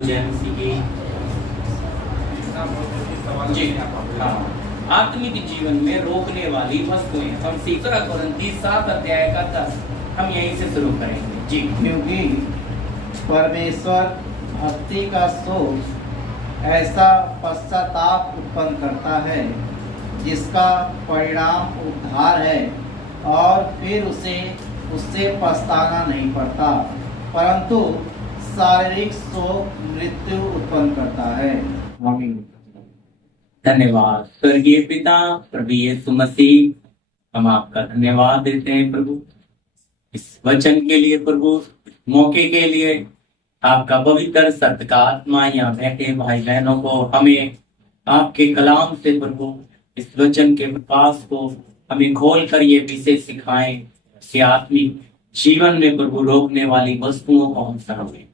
Agency की जी हाँ आत्मिक जीवन में रोकने वाली वस्तुएं हम तीसरा कुरिन्थी 7 अध्याय का 10 हम यहीं से शुरू करेंगे जी। क्योंकि परमेश्वर भक्ति का शोक ऐसा पश्चाताप उत्पन्न करता है जिसका परिणाम उद्धार है और फिर उससे पछताना नहीं पड़ता, परंतु शारीरिक शोक मृत्यु उत्पन्न करता है। धन्यवाद स्वर्गीय पिता प्रभु यीशु मसीह, हम आपका धन्यवाद देते हैं प्रभु इस वचन के लिए, प्रभु मौके के लिए। आपका पवित्र सत्य का आत्मा यहाँ बैठे भाई बहनों को हमें आपके कलाम से प्रभु इस वचन के प्रकाश को हमें खोल कर ये विषय सिखाएं, इसे आत्मिक जीवन में प्रभु रोकने वाली वस्तुओं को हम समझें।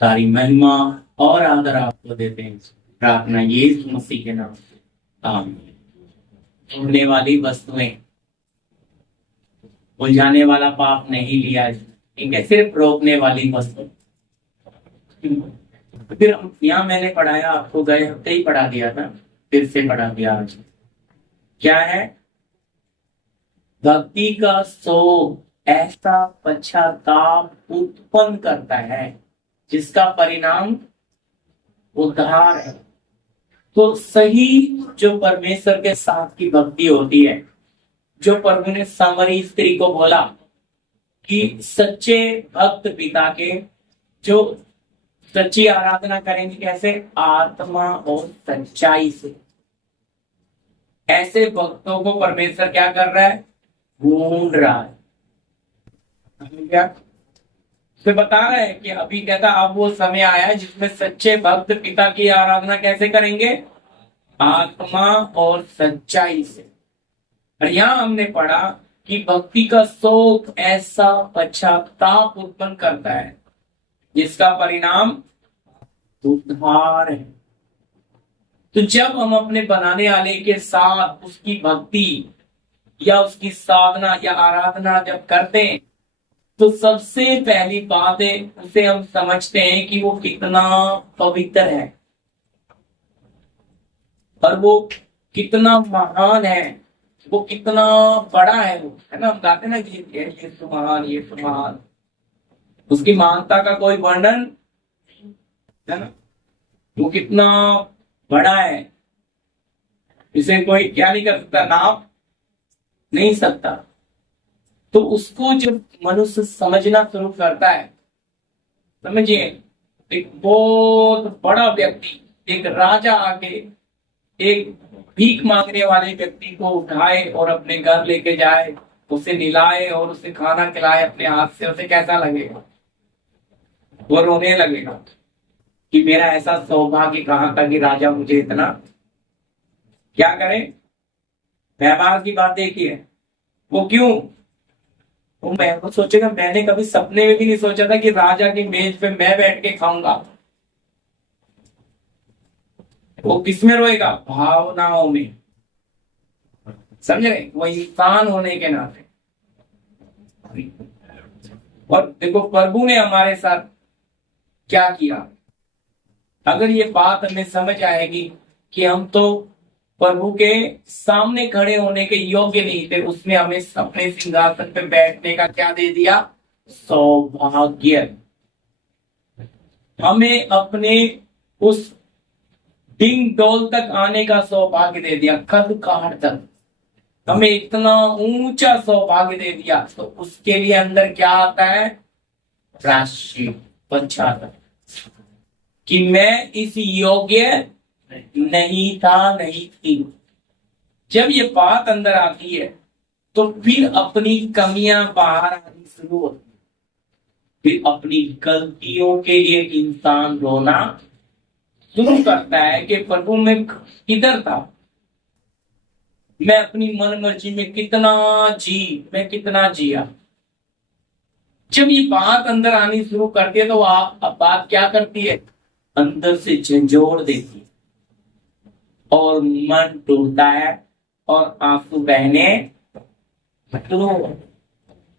सारी महिमा और आदर आपको देते हैं, प्रार्थना यीशु मसीह के नाम से आमीन। रोकने वाली वस्तुएं, उलझाने वाला पाप नहीं लिया, ठीक है, सिर्फ रोकने वाली वस्तु। फिर यहाँ मैंने पढ़ाया, आपको गए हफ्ते ही पढ़ा दिया था, फिर से पढ़ा दिया आज। क्या है? भक्ति का शोक ऐसा पश्चाताप उत्पन्न करता है जिसका परिणाम उद्धार है। तो सही जो परमेश्वर के साथ की भक्ति होती है, जो प्रभु ने सामरी स्त्री को बोला कि सच्चे भक्त पिता के जो सच्ची आराधना करेंगे कैसे? आत्मा और सच्चाई से। ऐसे भक्तों को परमेश्वर क्या कर रहा है? ढूंढ रहा है। क्या तो बता रहा है कि अभी कहता अब वो समय आया है जिसमें सच्चे भक्त पिता की आराधना कैसे करेंगे? आत्मा और सच्चाई से। और यहाँ हमने पढ़ा कि भक्ति का शोक ऐसा पश्चाताप उत्पन्न करता है जिसका परिणाम उद्धार है। तो जब हम अपने बनाने वाले के साथ उसकी भक्ति या उसकी साधना या आराधना जब करते हैं तो सबसे पहली बात है उसे हम समझते हैं कि वो कितना पवित्र है और वो कितना महान है, वो कितना बड़ा है। वो है ना, हम कहते हैं ना कि ये सुमहान, ये सुमहान। उसकी महानता का कोई वर्णन है ना, वो कितना बड़ा है, इसे कोई क्या नहीं कर सकता, नाप नहीं सकता। तो उसको जब मनुष्य समझना शुरू करता है, समझिए, एक बहुत बड़ा व्यक्ति, एक राजा आके एक भीख मांगने वाले व्यक्ति को उठाए और अपने घर लेके जाए, उसे निलाए और उसे खाना खिलाए अपने हाथ से, उसे कैसा लगेगा? वो रोने लगेगा कि मेरा ऐसा सौभाग्य कहाँ था कि राजा मुझे इतना क्या करे। व्यवहार की बात देखिए, वो क्यों? वो सोचेगा मैंने कभी सपने में भी नहीं सोचा था कि राजा की मेज पे मैं बैठ के खाऊंगा। वो किसमें रोएगा? भावनाओं में। समझ रहे? वो इंसान होने के नाते। और देखो प्रभु ने हमारे साथ क्या किया। अगर ये बात हमें समझ आएगी कि हम तो प्रभु के सामने खड़े होने के योग्य नहीं थे, उसने हमें अपने सिंहासन पे बैठने का क्या दे दिया? सौभाग्य। हमें अपने उस डिंग डोल तक आने का सौभाग्य दे दिया, कद काठ तक हमें इतना ऊंचा सौभाग्य दे दिया। तो उसके लिए अंदर क्या आता है? प्रायश्चित, पश्चाताप, कि मैं इस योग्य नहीं था, नहीं थी। जब ये बात अंदर आती है तो फिर अपनी कमियां बाहर आनी शुरू होती है। फिर अपनी गलतियों के लिए इंसान रोना शुरू करता है कि प्रभु मैं किधर था, मैं अपनी मन मर्जी में मैं कितना जिया। जब ये बात अंदर आनी शुरू करती है तो अब बात क्या करती है? अंदर से झंझोड़ देती है और मन टूटता है और आंसू बहने शुरू हो।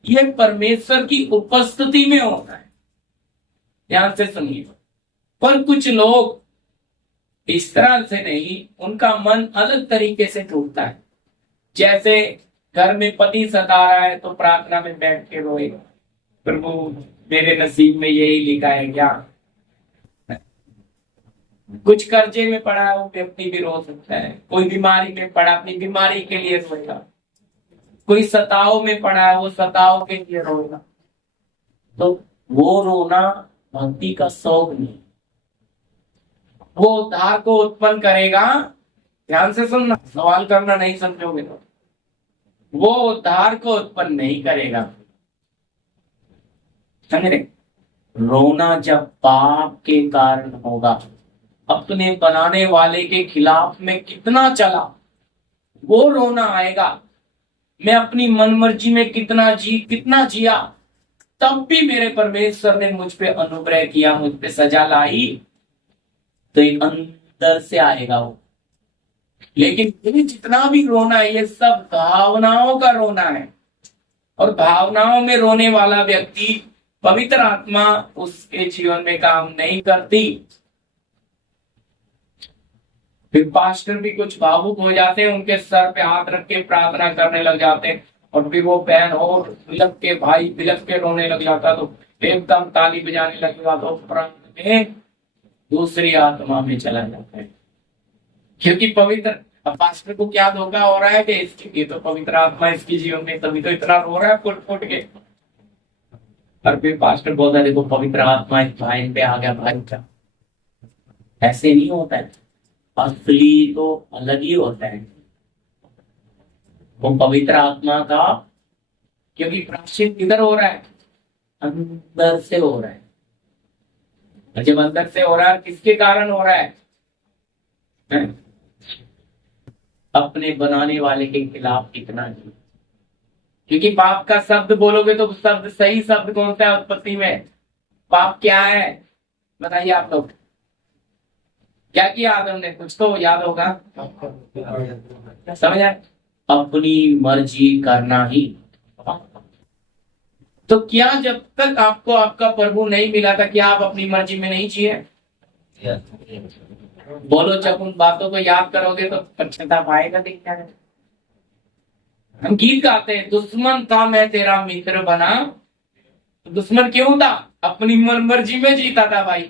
ये परमेश्वर की उपस्थिति में होता है। ध्यान से सुनिए, पर कुछ लोग इस तरह से नहीं, उनका मन अलग तरीके से टूटता है। जैसे घर में पति सता रहा है तो प्रार्थना में बैठ के रोए, प्रभु मेरे नसीब में यही लिखा है क्या। कुछ कर्जे में पड़ा है वो व्यक्ति भी रो सकता है, कोई बीमारी में पड़ा अपनी बीमारी के लिए रोएगा, कोई सताव में पड़ा है वो सताव के लिए रोएगा। तो वो रोना भक्ति का शौक नहीं, वो उद्धार को उत्पन्न करेगा। ध्यान से सुनना, सवाल करना नहीं समझोगे तो। वो उद्धार को उत्पन्न नहीं करेगा, समझ रहे। रोना जब पाप के कारण होगा, अपने बनाने वाले के खिलाफ में कितना चला वो रोना आएगा। मैं अपनी मनमर्जी में कितना जिया, तब भी मेरे परमेश्वर ने मुझ पे अनुग्रह किया, मुझ पे सजा लाई, तो एक अंदर से आएगा वो। लेकिन ये जितना भी रोना है ये सब भावनाओं का रोना है, और भावनाओं में रोने वाला व्यक्ति पवित्र आत्मा उसके जीवन में काम नहीं करती। फिर पास्टर भी कुछ भावुक हो जाते हैं, उनके सर पे हाथ रख के प्रार्थना करने लग जाते हैं, और फिर वो बहन और बिलक के भाई बिलक के रोने लग जाता, तो एकदम ताली बजाने लगेगा, तो प्राण में दूसरी आत्मा में चला जाता है। क्योंकि पवित्र, अब पास्टर को क्या धोखा हो रहा है कि इसकी ये तो पवित्र आत्मा इसके जीवन में, तभी तो इतना रो रहा है फुट फुट के। और फिर पास्टर बोलता है देखो पवित्र आत्मा इस भाई पे आ गया, भाई का ऐसे नहीं होता है। असली तो अलग ही होता है वो पवित्र आत्मा का, क्योंकि प्रायश्चित किधर हो रहा है, अंदर से हो रहा है। और जब अंदर से हो रहा है किसके कारण हो रहा है? अपने बनाने वाले के खिलाफ कितना जी। क्योंकि पाप का शब्द बोलोगे तो शब्द, सही शब्द कौन सा है उत्पत्ति में? पाप क्या है बताइए आप लोग, क्या किया आदम ने? कुछ तो याद होगा, समझ आए? अपनी मर्जी करना ही। तो क्या जब तक आपको आपका प्रभु नहीं मिला था, क्या आप अपनी मर्जी में नहीं जिए? बोलो, जब उन बातों को याद करोगे तो पश्चाताप आएगा। देखना है, हम गीत गाते हैं, दुश्मन था मैं तेरा मित्र बना। तो दुश्मन क्यों था? अपनी मर्जी में जीता था भाई,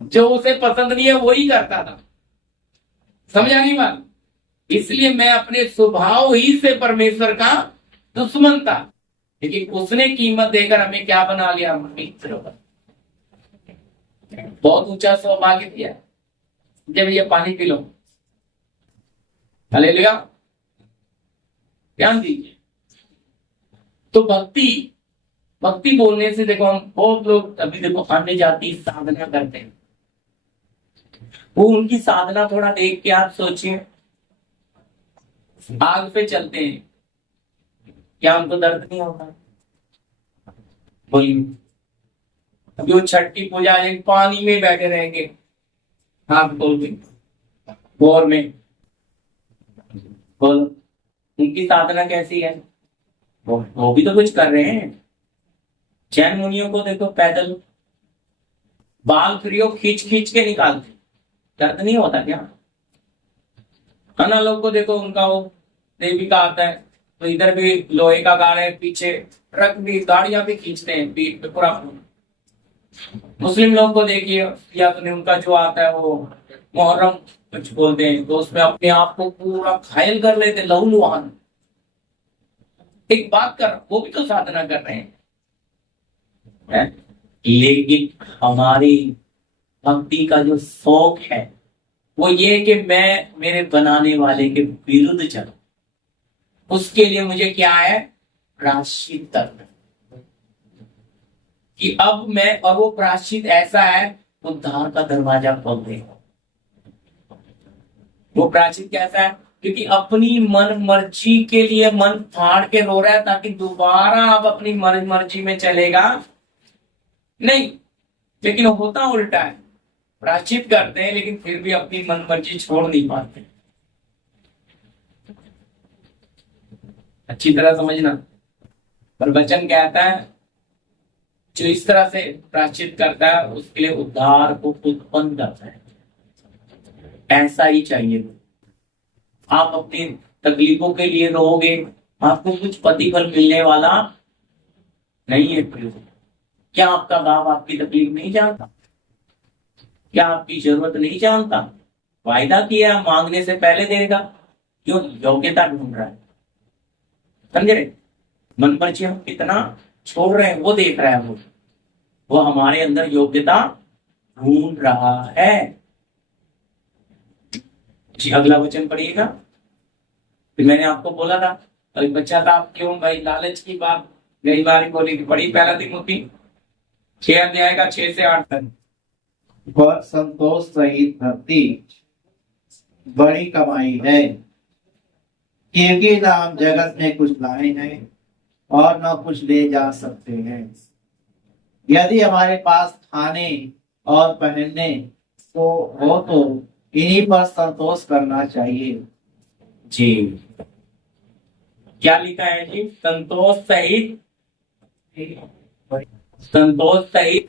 जो उसे पसंद नहीं है वही करता था। समझा नहीं बात? इसलिए मैं अपने स्वभाव ही से परमेश्वर का दुश्मन था, लेकिन उसने कीमत देकर हमें क्या बना लिया? मित्र। बहुत ऊंचा सौभाग्य दिया। जब ये पानी पी लो, हालेलुया, ध्यान दीजिए। तो भक्ति बोलने से देखो, हम बहुत लोग अभी देखो अन्य जाति साधना करते हैं, वो उनकी साधना थोड़ा देख के आप सोचिए, आग पे चलते हैं, क्या उनको दर्द नहीं होता? बोलिए, अभी वो छठ की पूजा पानी में बैठे रहेंगे, हाथ बोल के बोर में, बोलो उनकी साधना कैसी है? वो भी तो कुछ कर रहे हैं। जैन मुनियों को देखो, पैदल बाल फ्रियो खींच खींच के निकालते, दर्द नहीं होता क्या? अन्ना लोग को देखो, उनका वो देवी का आता है तो इधर भी लोहे का गाड़ है, पीछे ट्रक भी, गाड़ियां भी खींचते हैं पीठ पे पूरा। मुस्लिम लोग को देखिए, या तो उनका जो आता है वो मुहर्रम कुछ बोलते हैं, तो उसमें अपने आप को पूरा घायल कर लेते, लहूलुहान। एक बात कर, वो भी तो साधना कर रहे हैं। लेकिन हमारी भक्ति का जो शौक है वो ये कि मैं मेरे बनाने वाले के विरुद्ध चलूं। उसके लिए मुझे क्या है? प्रायश्चित करना, कि अब मैं, और वो प्रायश्चित ऐसा है उद्धार का दरवाजा खोल देगा। वो प्रायश्चित कैसा है? क्योंकि अपनी मन मर्जी के लिए मन फाड़ के रो रहा है, ताकि दोबारा आप अपनी मर्जी में चलेगा नहीं। लेकिन होता उल्टा है, प्रायश्चित करते हैं लेकिन फिर भी अपनी मन मर्जी छोड़ नहीं पाते। अच्छी तरह समझना, पर वचन कहता है जो इस तरह से प्रायश्चित करता है उसके लिए उद्धार को उत्पन्न करता है। ऐसा ही चाहिए। आप अपनी तकलीफों के लिए रोओगे, आपको कुछ प्रतिफल मिलने वाला नहीं है। क्या आपका बाप आपकी तकलीफ नहीं जानता? क्या आपकी जरूरत नहीं जानता? वायदा किया मांगने से पहले देगा। क्यों? योग्यता ढूंढ रहा है। समझ रहे? मन मर्जी हम कितना छोड़ रहे हैं वो देख रहा है। वो हमारे अंदर योग्यता ढूंढ रहा है। जी अगला वचन पढ़िएगा। फिर मैंने आपको बोला था अभी बच्चा था, आप क्यों भाई लालच की बात कई बार बोली कि पढ़ी पहला तिमोथी 6 अध्याय का 6 से 8 तक। वह संतोष सहित भक्ति बड़ी कमाई है, क्योंकि न हम जगत में कुछ लाए हैं और न कुछ ले जा सकते हैं। यदि हमारे पास खाने और पहनने को हो तो इन्हीं पर संतोष करना चाहिए। जी क्या लिखा है जी? संतोष सहित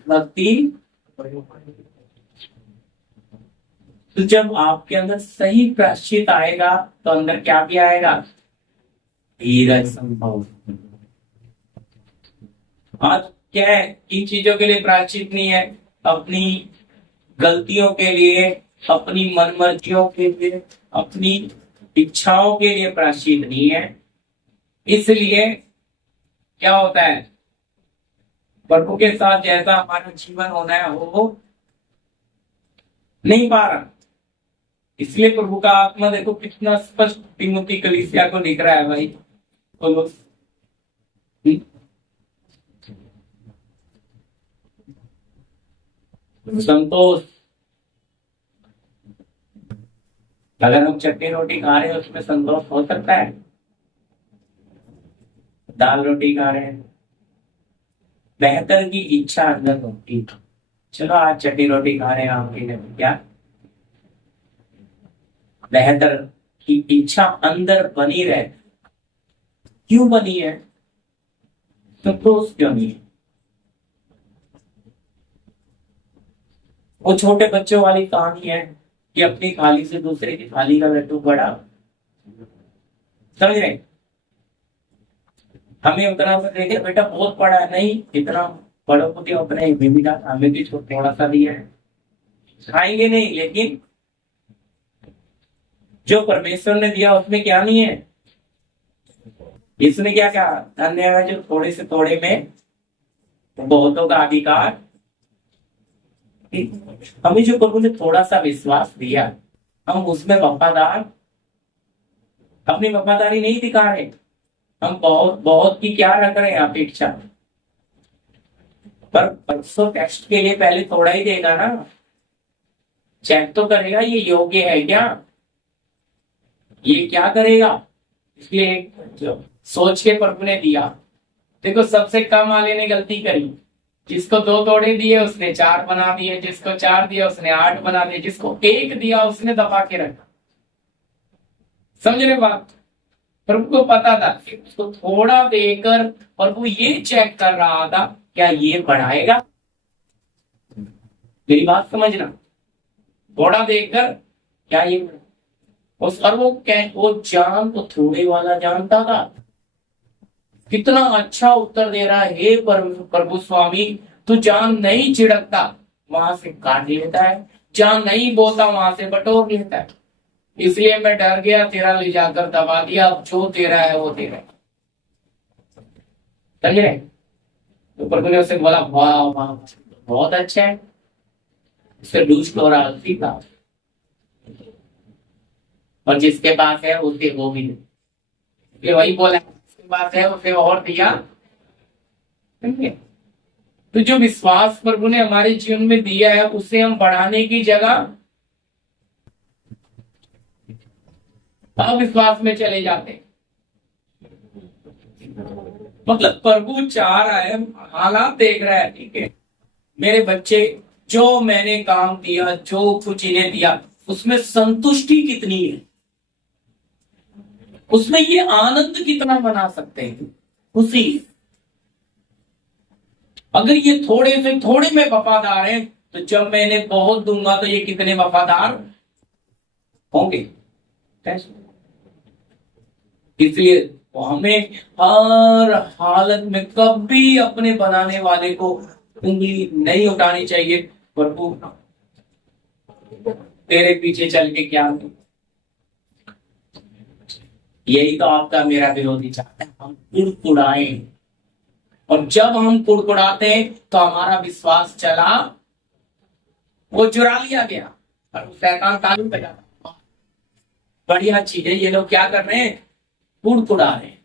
भक्ति। तो जब आपके अंदर सही प्रायश्चित आएगा तो अंदर क्या भी आएगा? धीरज संभव। आज क्या है, इन चीजों के लिए प्रायश्चित नहीं है। अपनी गलतियों के लिए, अपनी मनमर्जियों के लिए, अपनी इच्छाओं के लिए प्रायश्चित नहीं है। इसलिए क्या होता है, प्रभु के साथ जैसा हमारा जीवन होना है वो नहीं पा रहा। इसलिए प्रभु का आत्मा देखो कितना स्पष्ट तिमोथी कलीसिया को लिख रहा है भाई। तो संतोष। अगर हम चटनी रोटी खा रहे हैं उसमें संतोष हो सकता है? दाल रोटी खा रहे हैं, बेहतर की इच्छा अंदर होती। चलो आज चटनी रोटी खा रहे हैं आपकी जगह, क्या बेहतर की इच्छा अंदर बनी रहे। क्यों बनी है? संतोष क्यों नहीं है? वो छोटे बच्चों वाली कहानी है कि अपनी थाली से दूसरे की थाली का लड्डू बड़ा। समझ रहे? हमें उतना देखे बेटा बहुत बड़ा है, नहीं इतना बड़ों को तो अपने बीवी का हमें भी थोड़ा सा दिया है, खाएंगे नहीं। लेकिन जो परमेश्वर ने दिया उसमें क्या नहीं है? इसने क्या कहा? धन्य है जो थोड़े से थोड़े में बहुतों का अधिकार। हमें जो प्रभु ने थोड़ा सा विश्वास दिया, हम उसमें वफादार, अपनी वफादारी नहीं दिखा रहे। हम बहुत बहुत की क्या रख रहे हैं अपेक्षा। पर परसों टेस्ट के लिए पहले थोड़ा ही देगा ना, चेक तो करेगा ये योग्य है क्या, ये क्या करेगा। इसलिए सोच के प्रभु ने दिया। देखो सबसे कम वाले ने गलती करी, जिसको 2 तोड़े दिए उसने 4 बना दिए, जिसको 4 दिया उसने 8 बना दिए, जिसको 1 दिया उसने दबा के रखा। समझ रहे बात? प्रभु को पता था कि उसको थोड़ा देकर प्रभु ये चेक कर रहा था क्या ये बढ़ाएगा। मेरी बात समझना, थोड़ा देकर क्या ये और वो जान तो थोड़े वाला जानता था। कितना अच्छा उत्तर दे रहा है, हे प्रभु स्वामी तू जान नहीं छिड़कता वहां से काट लेता है, जान नहीं बोता वहां से बटोर लेता है। इसलिए मैं डर गया, तेरा ले जाकर दबा दिया, अब जो तेरा है वो तेरा है। समझ रहे? तो प्रभु ने उसे बोला वाह वाह बहुत अच्छा है। उससे दुष्ट हो रहा था और जिसके पास है उसके वो भी ये वही बोला, जिसके पास है उसे और दिया। तो जो विश्वास प्रभु ने हमारे जीवन में दिया है उसे हम बढ़ाने की जगह अविश्वास में चले जाते हैं। मतलब प्रभु चाह रहा है, हालात देख रहा है, ठीक है मेरे बच्चे जो मैंने काम दिया, जो कुछ इन्हें दिया उसमें संतुष्टि कितनी है, उसमें ये आनंद कितना बना सकते हैं, खुशी। अगर ये थोड़े से थोड़े में वफादार हैं, तो जब मैं इन्हें बहुत दूंगा तो ये कितने वफादार होंगे। कैसे? इसलिए हमें हर हालत में कभी अपने बनाने वाले को उंगली नहीं उठानी चाहिए। प्रभु तेरे पीछे चल के क्या हो? यही तो आपका मेरा विरोधी चाहता है, हम कुड़कुड़ाए। और जब हम कुड़कुड़ाते हैं तो हमारा विश्वास चला, वो चुरा लिया गया और शैतान तालू पे जाता। बढ़िया चीज है। ये लोग क्या कर रहे हैं? कुड़कुड़ा रहे हैं।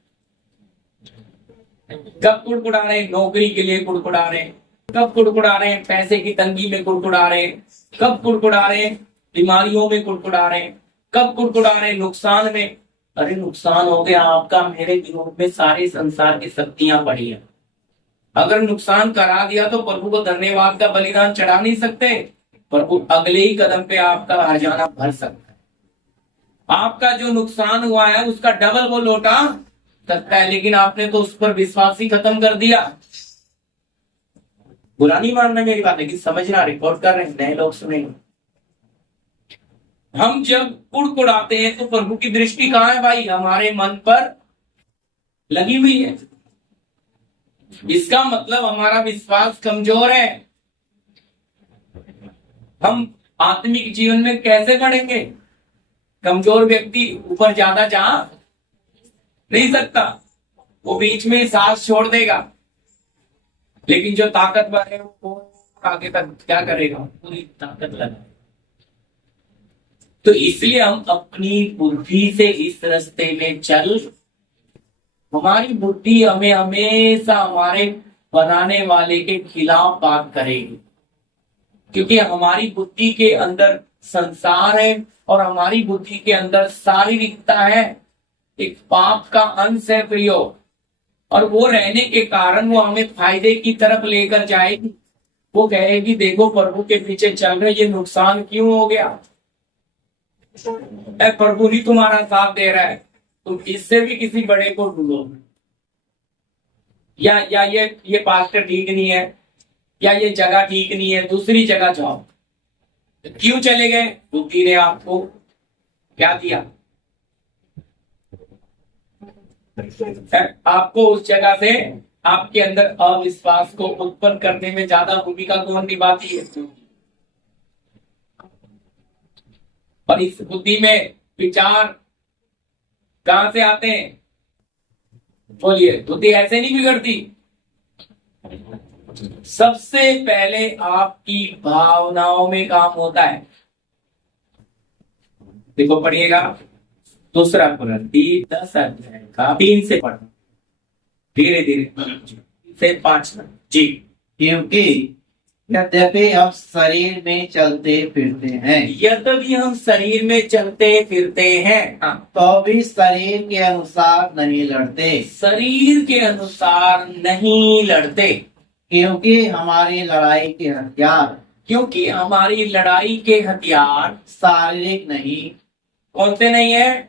कब कुड़कुड़ा रहे हैं? नौकरी के लिए कुड़कुड़ा रहे हैं। कब कुड़कुड़ा रहे हैं? पैसे की तंगी में कुड़कुड़ा रहे हैं। कब कुड़कुड़ा रहे हैं? बीमारियों में कुड़कुड़ा रहे हैं। कब कुड़कुड़ा रहे हैं? नुकसान में। अरे नुकसान हो गया आपका, मेरे विरोध में सारे संसार की शक्तियां पड़ी है। अगर नुकसान करा दिया तो प्रभु को धन्यवाद का बलिदान चढ़ा नहीं सकते। प्रभु अगले ही कदम पे आपका हर्जाना भर सकता है। आपका जो नुकसान हुआ है उसका डबल वो लौटा सकता है, लेकिन आपने तो उस पर विश्वास ही खत्म कर दिया। बुरा नहीं मानना मेरी बात, लेकिन समझना, रिकॉर्ड कर रहे हैं, नए लोग सुनेंगे। हम जब कुड़कुड़ाते हैं तो प्रभु की दृष्टि कहाँ है भाई? हमारे मन पर लगी हुई है। इसका मतलब हमारा विश्वास कमजोर है। हम आत्मिक जीवन में कैसे बढ़ेंगे? कमजोर व्यक्ति ऊपर ज्यादा जा नहीं सकता, वो बीच में सांस छोड़ देगा। लेकिन जो ताकतवर है वो आगे तक क्या करेगा? पूरी ताकत लगा। तो इसलिए हम अपनी बुद्धि से इस रास्ते में चल, हमारी बुद्धि हमें हमेशा हमारे बनाने वाले के खिलाफ बात करेगी, क्योंकि हमारी बुद्धि के अंदर संसार है और हमारी बुद्धि के अंदर शारीरिकता है, एक पाप का अंश है प्रियो। और वो रहने के कारण वो हमें फायदे की तरफ लेकर जाएगी। वो कहेगी देखो प्रभु के पीछे चल रहे, ये नुकसान क्यों हो गया? प्रभु ही तुम्हारा साथ दे रहा है, तुम इससे भी किसी बड़े को ढूंढो। या ये पास्टर ठीक नहीं है, या ये जगह ठीक नहीं है, दूसरी जगह जाओ। तो क्यों चले गए? बुद्धि ने आपको क्या दिया? आपको उस जगह से आपके अंदर अविश्वास को उत्पन्न करने में ज्यादा भूमिका कौन निभाती है? और इस बुद्धि में विचार कहां से आते हैं? बोलिए। बुद्धि ऐसे नहीं बिगड़ती। सबसे पहले आपकी भावनाओं में काम होता है। देखो पढ़िएगा, दूसरा कुरिन्थी 10 अध्याय का 3 से पढ़ना, धीरे धीरे से 5 तक जी। क्योंकि यद्यपि हम शरीर में चलते फिरते हैं, यद्यपि हम शरीर में चलते फिरते हैं, तो भी शरीर के अनुसार नहीं लड़ते। शरीर के अनुसार नहीं लड़ते, क्योंकि हमारी लड़ाई के हथियार, क्योंकि हमारी लड़ाई के हथियार शारीरिक नहीं। कौन से नहीं है?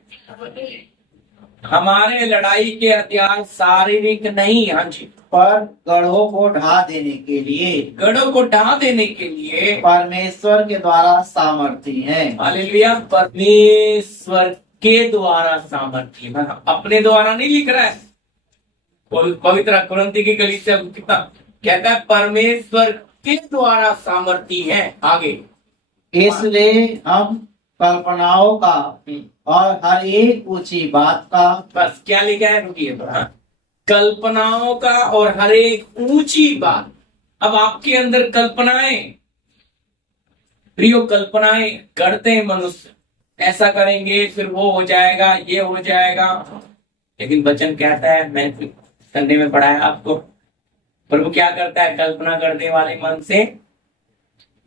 हमारे लड़ाई के हथियार शारीरिक नहीं, हाँ जी, पर गढ़ों को ढा देने के लिए, गढ़ों को ढा देने के लिए परमेश्वर के द्वारा सामर्थ्य है। हालेलुया। परमेश्वर के द्वारा सामर्थ्य, अपने द्वारा नहीं लिख रहा है। पवित्र कुरिन्थी की कलीसिया कितना कहता है? परमेश्वर के द्वारा सामर्थ्य है। आगे, इसलिए हम कल्पनाओं का और हर एक ऊंची बात का, बस क्या लिखा है? रुकिए, कल्पनाओं का और हर एक ऊंची बात। अब आपके अंदर कल्पनाएं, प्रियो, कल्पनाएं करते हैं मनुष्य, ऐसा करेंगे फिर वो हो जाएगा, ये हो जाएगा। लेकिन वचन कहता है, मैं संडे में पढ़ाया आपको, प्रभु क्या करता है? कल्पना करने वाले मन से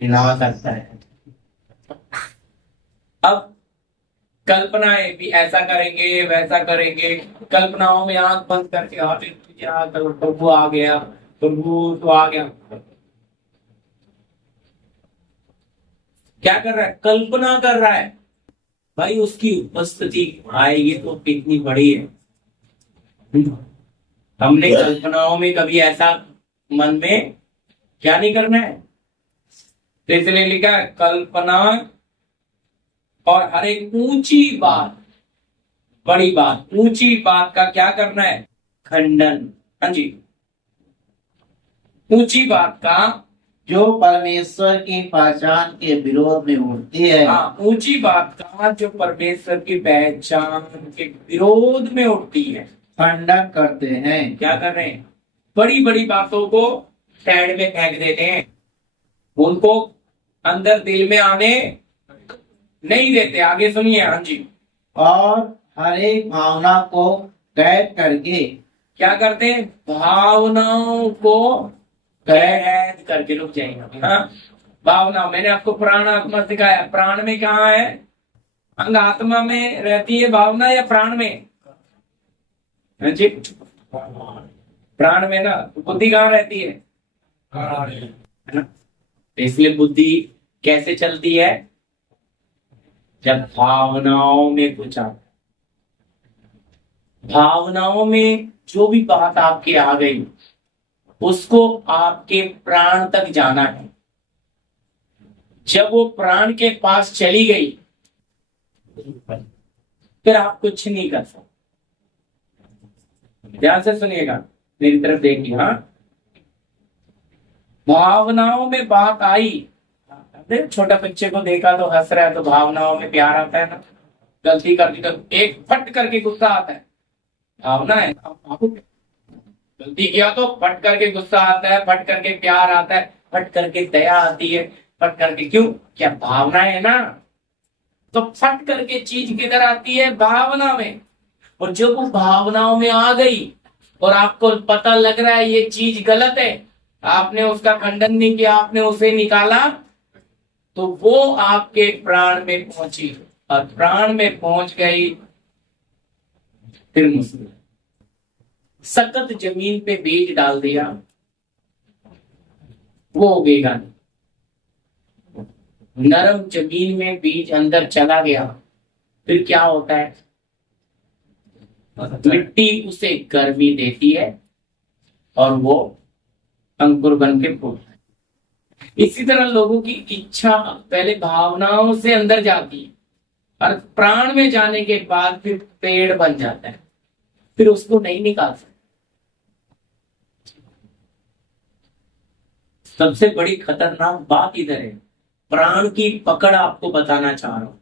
इलावा करता है। अब कल्पनाएं भी ऐसा करेंगे वैसा करेंगे, कल्पनाओं में आंख बंद करके प्रभु आ गया, प्रभु तो आ गया। क्या कर रहा है? कल्पना कर रहा है। भाई उसकी उपस्थिति आएगी तो कितनी बड़ी है। हमने कल्पनाओं में कभी ऐसा मन में क्या नहीं करना है? तो इसलिए लिखा है कल्पना और हर एक ऊंची बात, बड़ी बात, ऊंची बात का क्या करना है? खंडन। हाँ जी, ऊंची बात का, जो परमेश्वर की पहचान के विरोध में उठती है, हाँ, ऊंची बात का जो परमेश्वर की पहचान के विरोध में उठती है, खंडन करते हैं। क्या कर रहे हैं? बड़ी बड़ी बातों को साइड में फेंक देते हैं, उनको अंदर दिल में आने नहीं देते। आगे सुनिए। हाँ जी, और हर एक भावना को कैद करके, क्या करते हैं? भावनाओं को कैद करके। रुक जाएंगे। हाँ, भावना, मैंने आपको प्राण आत्मा सिखाया। प्राण में कहाँ है? अंग आत्मा में रहती है भावना या प्राण में? हाँ जी, प्राण में ना। तो बुद्धि कहाँ रहती है? है ना? तो इसलिए बुद्धि कैसे चलती है? जब भावनाओं में कुछ आता, भावनाओं में जो भी बात आपके आ गई उसको आपके प्राण तक जाना है। जब वो प्राण के पास चली गई फिर आप कुछ नहीं कर सकते। ध्यान से सुनिएगा, मेरी तरफ देखिए। हाँ, भावनाओं में बात आई। देख, छोटा बच्चे को देखा तो हंस रहा है, तो भावनाओं में प्यार आता है ना। गलती कर दी तो एक फट करके गुस्सा आता है, भावना है। आपको गलती किया तो फट करके गुस्सा आता है, फट करके प्यार आता है, फट करके दया आती है, फट करके, क्यों? क्या भावना है ना। तो फट करके चीज किधर आती है? भावना में। और जब वो भावनाओं में आ गई और आपको पता लग रहा है ये चीज गलत है, आपने उसका खंडन नहीं किया, आपने उसे निकाला, तो वो आपके प्राण में पहुंची। और प्राण में पहुंच गई फिर मुश्किल। सख्त जमीन पे बीज डाल दिया, वो उगेगा नहीं। नरम जमीन में बीज अंदर चला गया, फिर क्या होता है? मिट्टी उसे गर्मी देती है और वो अंकुर बन के फूटता है। इसी तरह लोगों की इच्छा पहले भावनाओं से अंदर जाती है और प्राण में जाने के बाद फिर पेड़ बन जाता है, फिर उसको नहीं निकाल सकते। सबसे बड़ी खतरनाक बात इधर है, प्राण की पकड़ आपको बताना चाह रहा हूं।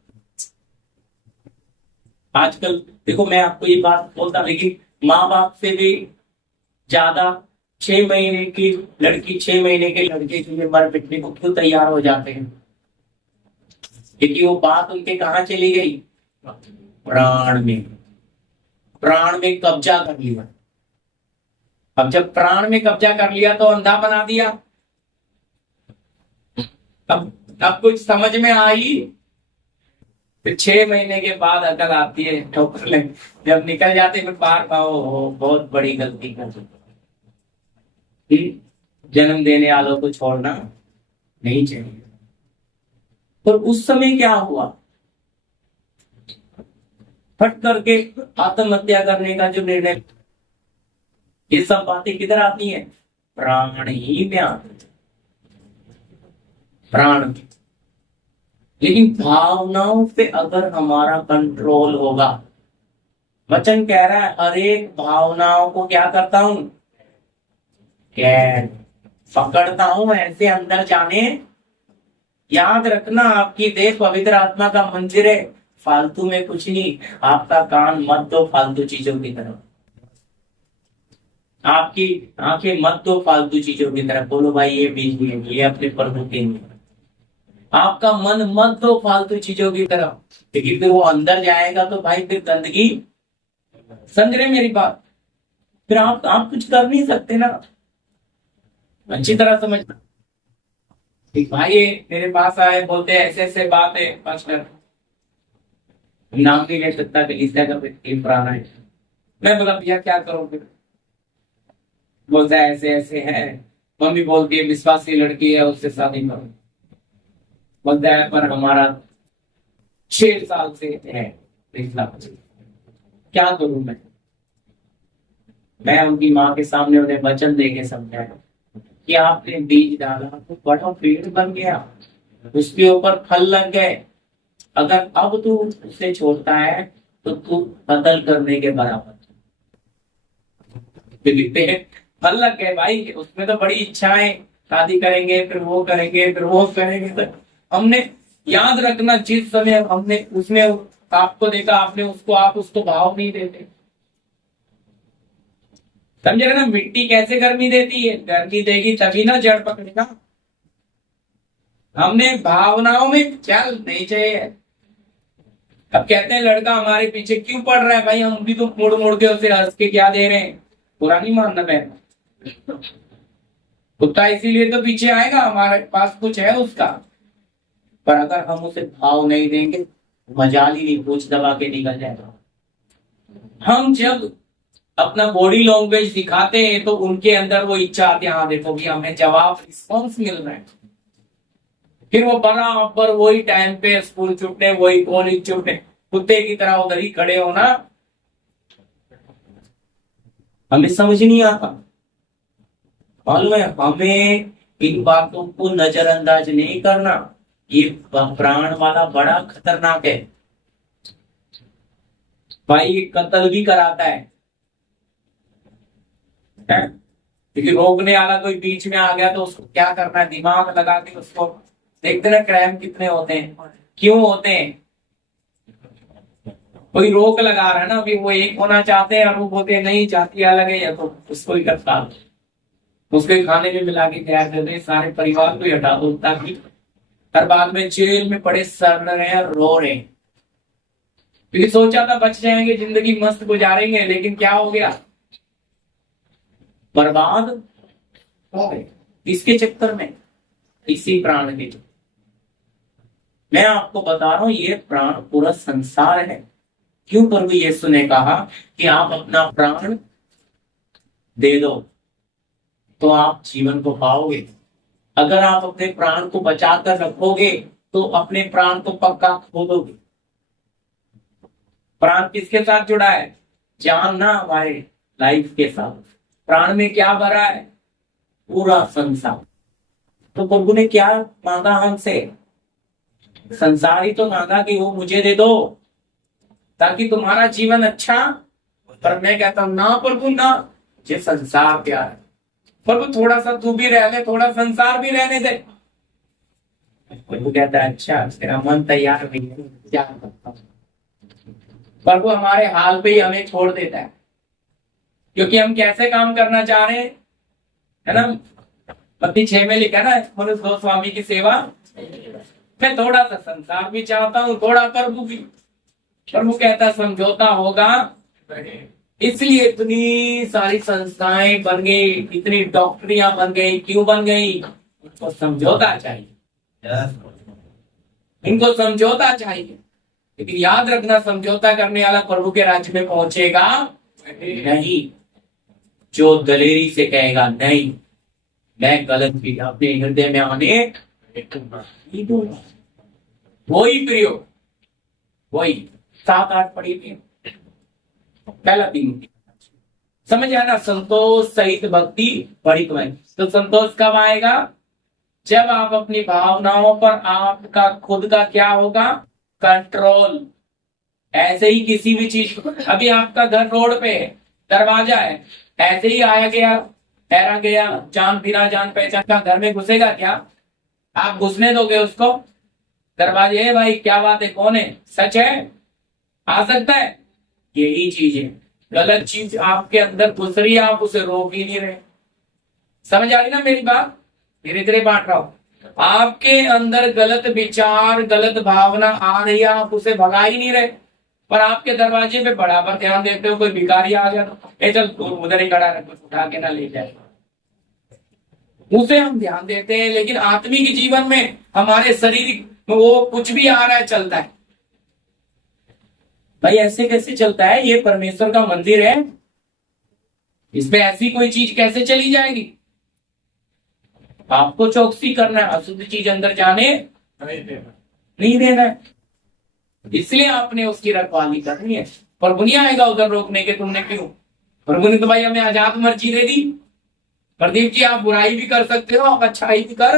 आजकल देखो, मैं आपको ये बात बोलता, लेकिन माँ बाप से भी ज्यादा 6 महीने की लड़की 6 महीने के लड़के के लिए मर पिटने को क्यों तैयार हो जाते हैं? क्योंकि वो बात उनके कहाँ चली गई? प्राण में। प्राण में कब्जा कर लिया। अब जब प्राण में कब्जा कर लिया तो अंधा बना दिया। अब कुछ समझ में आई, फिर 6 महीने के बाद अकल आती है, ठोकर ले। जब निकल जाते फिर बार पाओ, बहुत बड़ी गलती कर दी। जन्म देने वालों को छोड़ना नहीं चाहिए। और उस समय क्या हुआ? फट करके आत्महत्या करने का जो निर्णय, ये सब बातें किधर आती हैं? प्राण ही में आती है, प्राण। लेकिन भावनाओं पे अगर हमारा कंट्रोल होगा, वचन कह रहा है हर एक भावनाओं को क्या करता हूं? कैद, पकड़ता हूं, ऐसे अंदर जाने। याद रखना, आपकी देह पवित्र आत्मा का मंदिर है, फालतू में कुछ नहीं। आपका कान मत दो फालतू चीजों की तरफ, आपकी आंखें मत दो फालतू चीजों की तरफ। बोलो भाई ये बीज नहीं, ये अपने प्रभु के नहीं। आपका मन मत दो फालतू चीजों की तरफ, क्योंकि फिर वो अंदर जाएगा तो भाई फिर गंदगी। समझ रहे मेरी बात? फिर आप कुछ कर नहीं सकते ना। अच्छी तरह समझना। एक भाई मेरे पास आए, बोलते ऐसे ऐसे बात है, पास्टर नाम नहीं ले सकता, कलीसिया का व्यक्ति पुराना है। मैं बोला भैया क्या करो फिर? बोलता है ऐसे ऐसे है, मम्मी बोलती है विश्वासी लड़की है, उससे शादी करो। बोलता है पर हमारा 6 साल से है रिश्ता, क्या करूं मैं उनकी माँ के सामने उन्हें वचन दे के समझाया, कि आपने बीज डाला तो बड़ा पेड़ बन गया, उसके ऊपर फल लग गए। अगर अब तू उसे छोड़ता है तो तू कत्ल करने के बराबर। क्योंकि पेड़ फल लग गए भाई, उसमें तो बड़ी इच्छाएं, शादी करेंगे फिर वो करेंगे फिर वो करेंगे। तो हमने याद रखना, जिस समय हमने उसमें आपको देखा, आपने उसको, आप उसको भाव नहीं देते। समझ रहे ना, मिट्टी कैसे गर्मी देती है? गर्मी देगी तभी ना जड़ पकड़ेगा। हमने भावनाओं में चल नहीं चाहिए। अब कहते हैं लड़का हमारे पीछे क्यों पड़ रहा है, भाई हम भी तो मुड़ मुड़ के उसे हंस के क्या दे रहे हैं, पुरानी मानना है। कुत्ता इसीलिए तो पीछे आएगा, हमारे पास कुछ है उसका। पर अगर हम उसे भाव नहीं देंगे, मजाल ही नहीं, पूछ दबा के निकल जाएगा। हम जब अपना बॉडी लैंग्वेज दिखाते हैं तो उनके अंदर वो इच्छा आती है, हाँ देखो कि हमें जवाब, रिस्पॉन्स मिल रहा है। फिर वो बराबर वही टाइम पे स्कूल छूटने, वही कॉलेज छूटने, कुत्ते की तरह उधर ही खड़े होना। हमें समझ नहीं आता। मालूम है, हमें इन बातों को नजरअंदाज नहीं करना। ये प्राण वाला बड़ा खतरनाक है भाई, ये कत्ल भी कराता है। क्योंकि रोकने वाला कोई बीच में आ गया तो उसको क्या करना है, दिमाग लगा के उसको। देखते ना क्राइम कितने होते हैं, क्यों होते हैं? कोई रोक लगा रहा है ना, अभी वो एक होना चाहते हैं और वो बोलते हैं नहीं जाति अलग है, या तो उसको ही करता, उसके खाने में मिला के तैयार कर दे, सारे परिवार को ही हटा दो, ताकि हर बाद में जेल में पड़े सड़ रहे हैं, रो रहे हैं। क्योंकि सोचा था बच जाएंगे, जिंदगी मस्त गुजारेंगे, लेकिन क्या हो गया, बर्बाद हो गए। इसके चक्कर में, इसी प्राण के चक्कर। मैं आपको बता रहा हूं, ये प्राण पूरा संसार है। क्यों प्रभु यीशु ने कहा कि आप अपना प्राण दे दो तो आप जीवन को पाओगे। अगर आप अपने प्राण को बचाकर रखोगे तो अपने प्राण को पक्का खो दोगे। प्राण किसके साथ जुड़ा है? जान ना, हमारे लाइफ के साथ। प्राण में क्या भरा है? पूरा संसार। तो प्रभु ने क्या मांगा हमसे? संसार ही तो मांगा कि वो मुझे दे दो ताकि तुम्हारा जीवन अच्छा। पर मैं कहता हूं ना प्रभु ना, ये संसार क्या है, प्रभु थोड़ा सा तू भी रह ले, थोड़ा संसार भी रहने दे। प्रभु कहता है अच्छा तेरा मन तैयार नहीं है, क्या करता हूं। प्रभु हमारे हाल पे ही हमें छोड़ देता है, क्योंकि हम कैसे काम करना चाह रहे हैं, है ना। पति 6 में लिखा ना, मनुष्य गोस्वामी की सेवा। मैं थोड़ा सा संसार भी चाहता हूँ, थोड़ा प्रभु भी। प्रभु कहता समझौता होगा। इसलिए इतनी सारी संस्थाएं बन गई, इतनी डॉक्टरियां बन गई। क्यों बन गई? उनको समझौता चाहिए, इनको समझौता चाहिए। लेकिन याद रखना, समझौता करने वाला प्रभु के राज्य में पहुंचेगा नहीं। जो दलेरी से कहेगा नहीं मैं गलत भी अपने हृदय में आने वही प्रयोग, वही 7-8 पढ़ी थी पहला 3 समझ आना। संतोष सहित भक्ति बड़ी कमाई। तो संतोष कब आएगा? जब आप अपनी भावनाओं पर आपका खुद का क्या होगा? कंट्रोल। ऐसे ही किसी भी चीज, अभी आपका घर रोड पे है, दरवाजा है, ऐसे ही आया गया, ठहरा गया, जान फिरा जान पहचान का घर में घुसेगा क्या? आप घुसने दोगे उसको? दरवाजे है भाई, क्या बात है, कौन है, सच है, आ सकता है। यही चीज है, गलत चीज आपके अंदर घुस रही है, आप उसे रोक ही नहीं रहे। समझ आ रही ना मेरी बात? धीरे धीरे बांट रहा हूं। आपके अंदर गलत विचार, गलत भावना आ रही है, आप उसे भगा ही नहीं रहे। पर आपके दरवाजे पे बराबर ध्यान देते हो, कोई भिखारी आ गया तो ए चल तू उधर ही खड़ा रह, कुछ उठा के ना ले जाए, उसे हम ध्यान देते हैं। लेकिन आत्मिक जीवन में हमारे शरीर में वो कुछ भी आ रहा है, चलता है। भाई ऐसे कैसे चलता है? ये परमेश्वर का मंदिर है, इसमें ऐसी कोई चीज कैसे चली जाएगी? आपको चौकसी करना है, अशुद्ध चीज अंदर जाने नहीं देना है। इसलिए आपने उसकी रखवाली करनी है। प्रभु नहीं आएगा उधर रोकने के, तुमने क्यों? प्रभु ने तो भाई हमें आजाद मर्जी दे दी, प्रदीप जी, आप बुराई भी कर सकते हो, आप अच्छाई भी कर,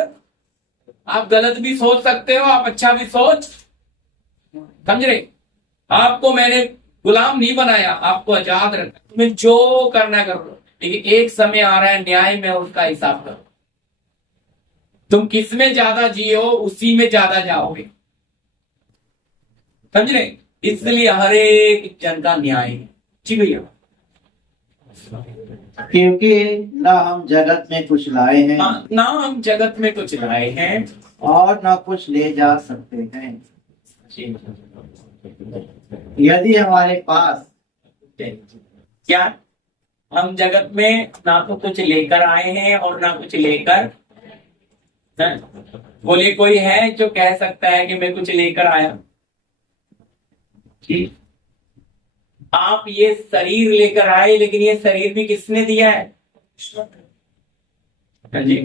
आप गलत भी सोच सकते हो, आप अच्छा भी सोच। समझ रहे? आपको मैंने गुलाम नहीं बनाया, आपको आजाद रखा। तुम्हें जो करना है करो, लेकिन एक समय आ रहा है न्याय में, उसका हिसाब करो। तुम किस में ज्यादा जियो, उसी में ज्यादा जाओगे। समझ रहे? इसलिए हर एक जन का न्याय है। जी भैया। क्योंकि न हम जगत में कुछ लाए हैं ना हम जगत में कुछ लाए हैं और न कुछ ले जा सकते हैं। यदि हमारे पास क्या हम जगत में ना तो कुछ लेकर आए हैं और ना कुछ लेकर हैं? बोले कोई है जो कह सकता है कि मैं कुछ लेकर आया? जी। आप ये शरीर लेकर आए, लेकिन ये शरीर भी किसने दिया है? हाँ जी।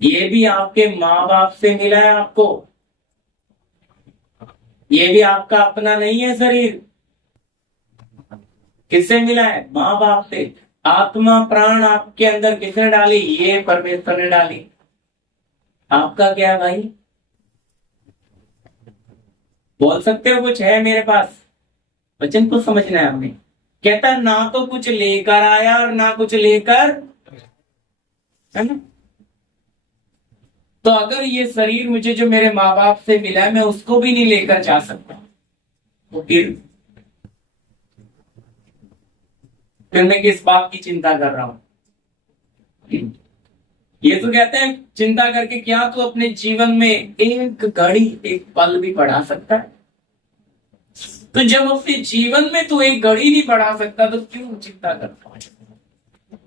ये भी आपके माँ बाप से मिला है आपको। ये भी आपका अपना नहीं है शरीर। किससे मिला है? माँ बाप से। आत्मा प्राण आपके अंदर किसने डाली? ये परमेश्वर ने डाली। आपका क्या है भाई? बोल सकते हो कुछ है मेरे पास? वचन को समझना है हमने। कहता है ना तो कुछ लेकर आया और ना कुछ लेकर, है ना? तो अगर ये शरीर मुझे जो मेरे माँ बाप से मिला है, मैं उसको भी नहीं लेकर जा सकता, तो फिर मैं किस बात की चिंता कर रहा हूं? ये तो कहते हैं चिंता करके क्या तू अपने जीवन में एक घड़ी, एक पल भी बढ़ा सकता है? तो जब अपने जीवन में तू एक घड़ी नहीं बढ़ा सकता, तो क्यों चिंता करता है?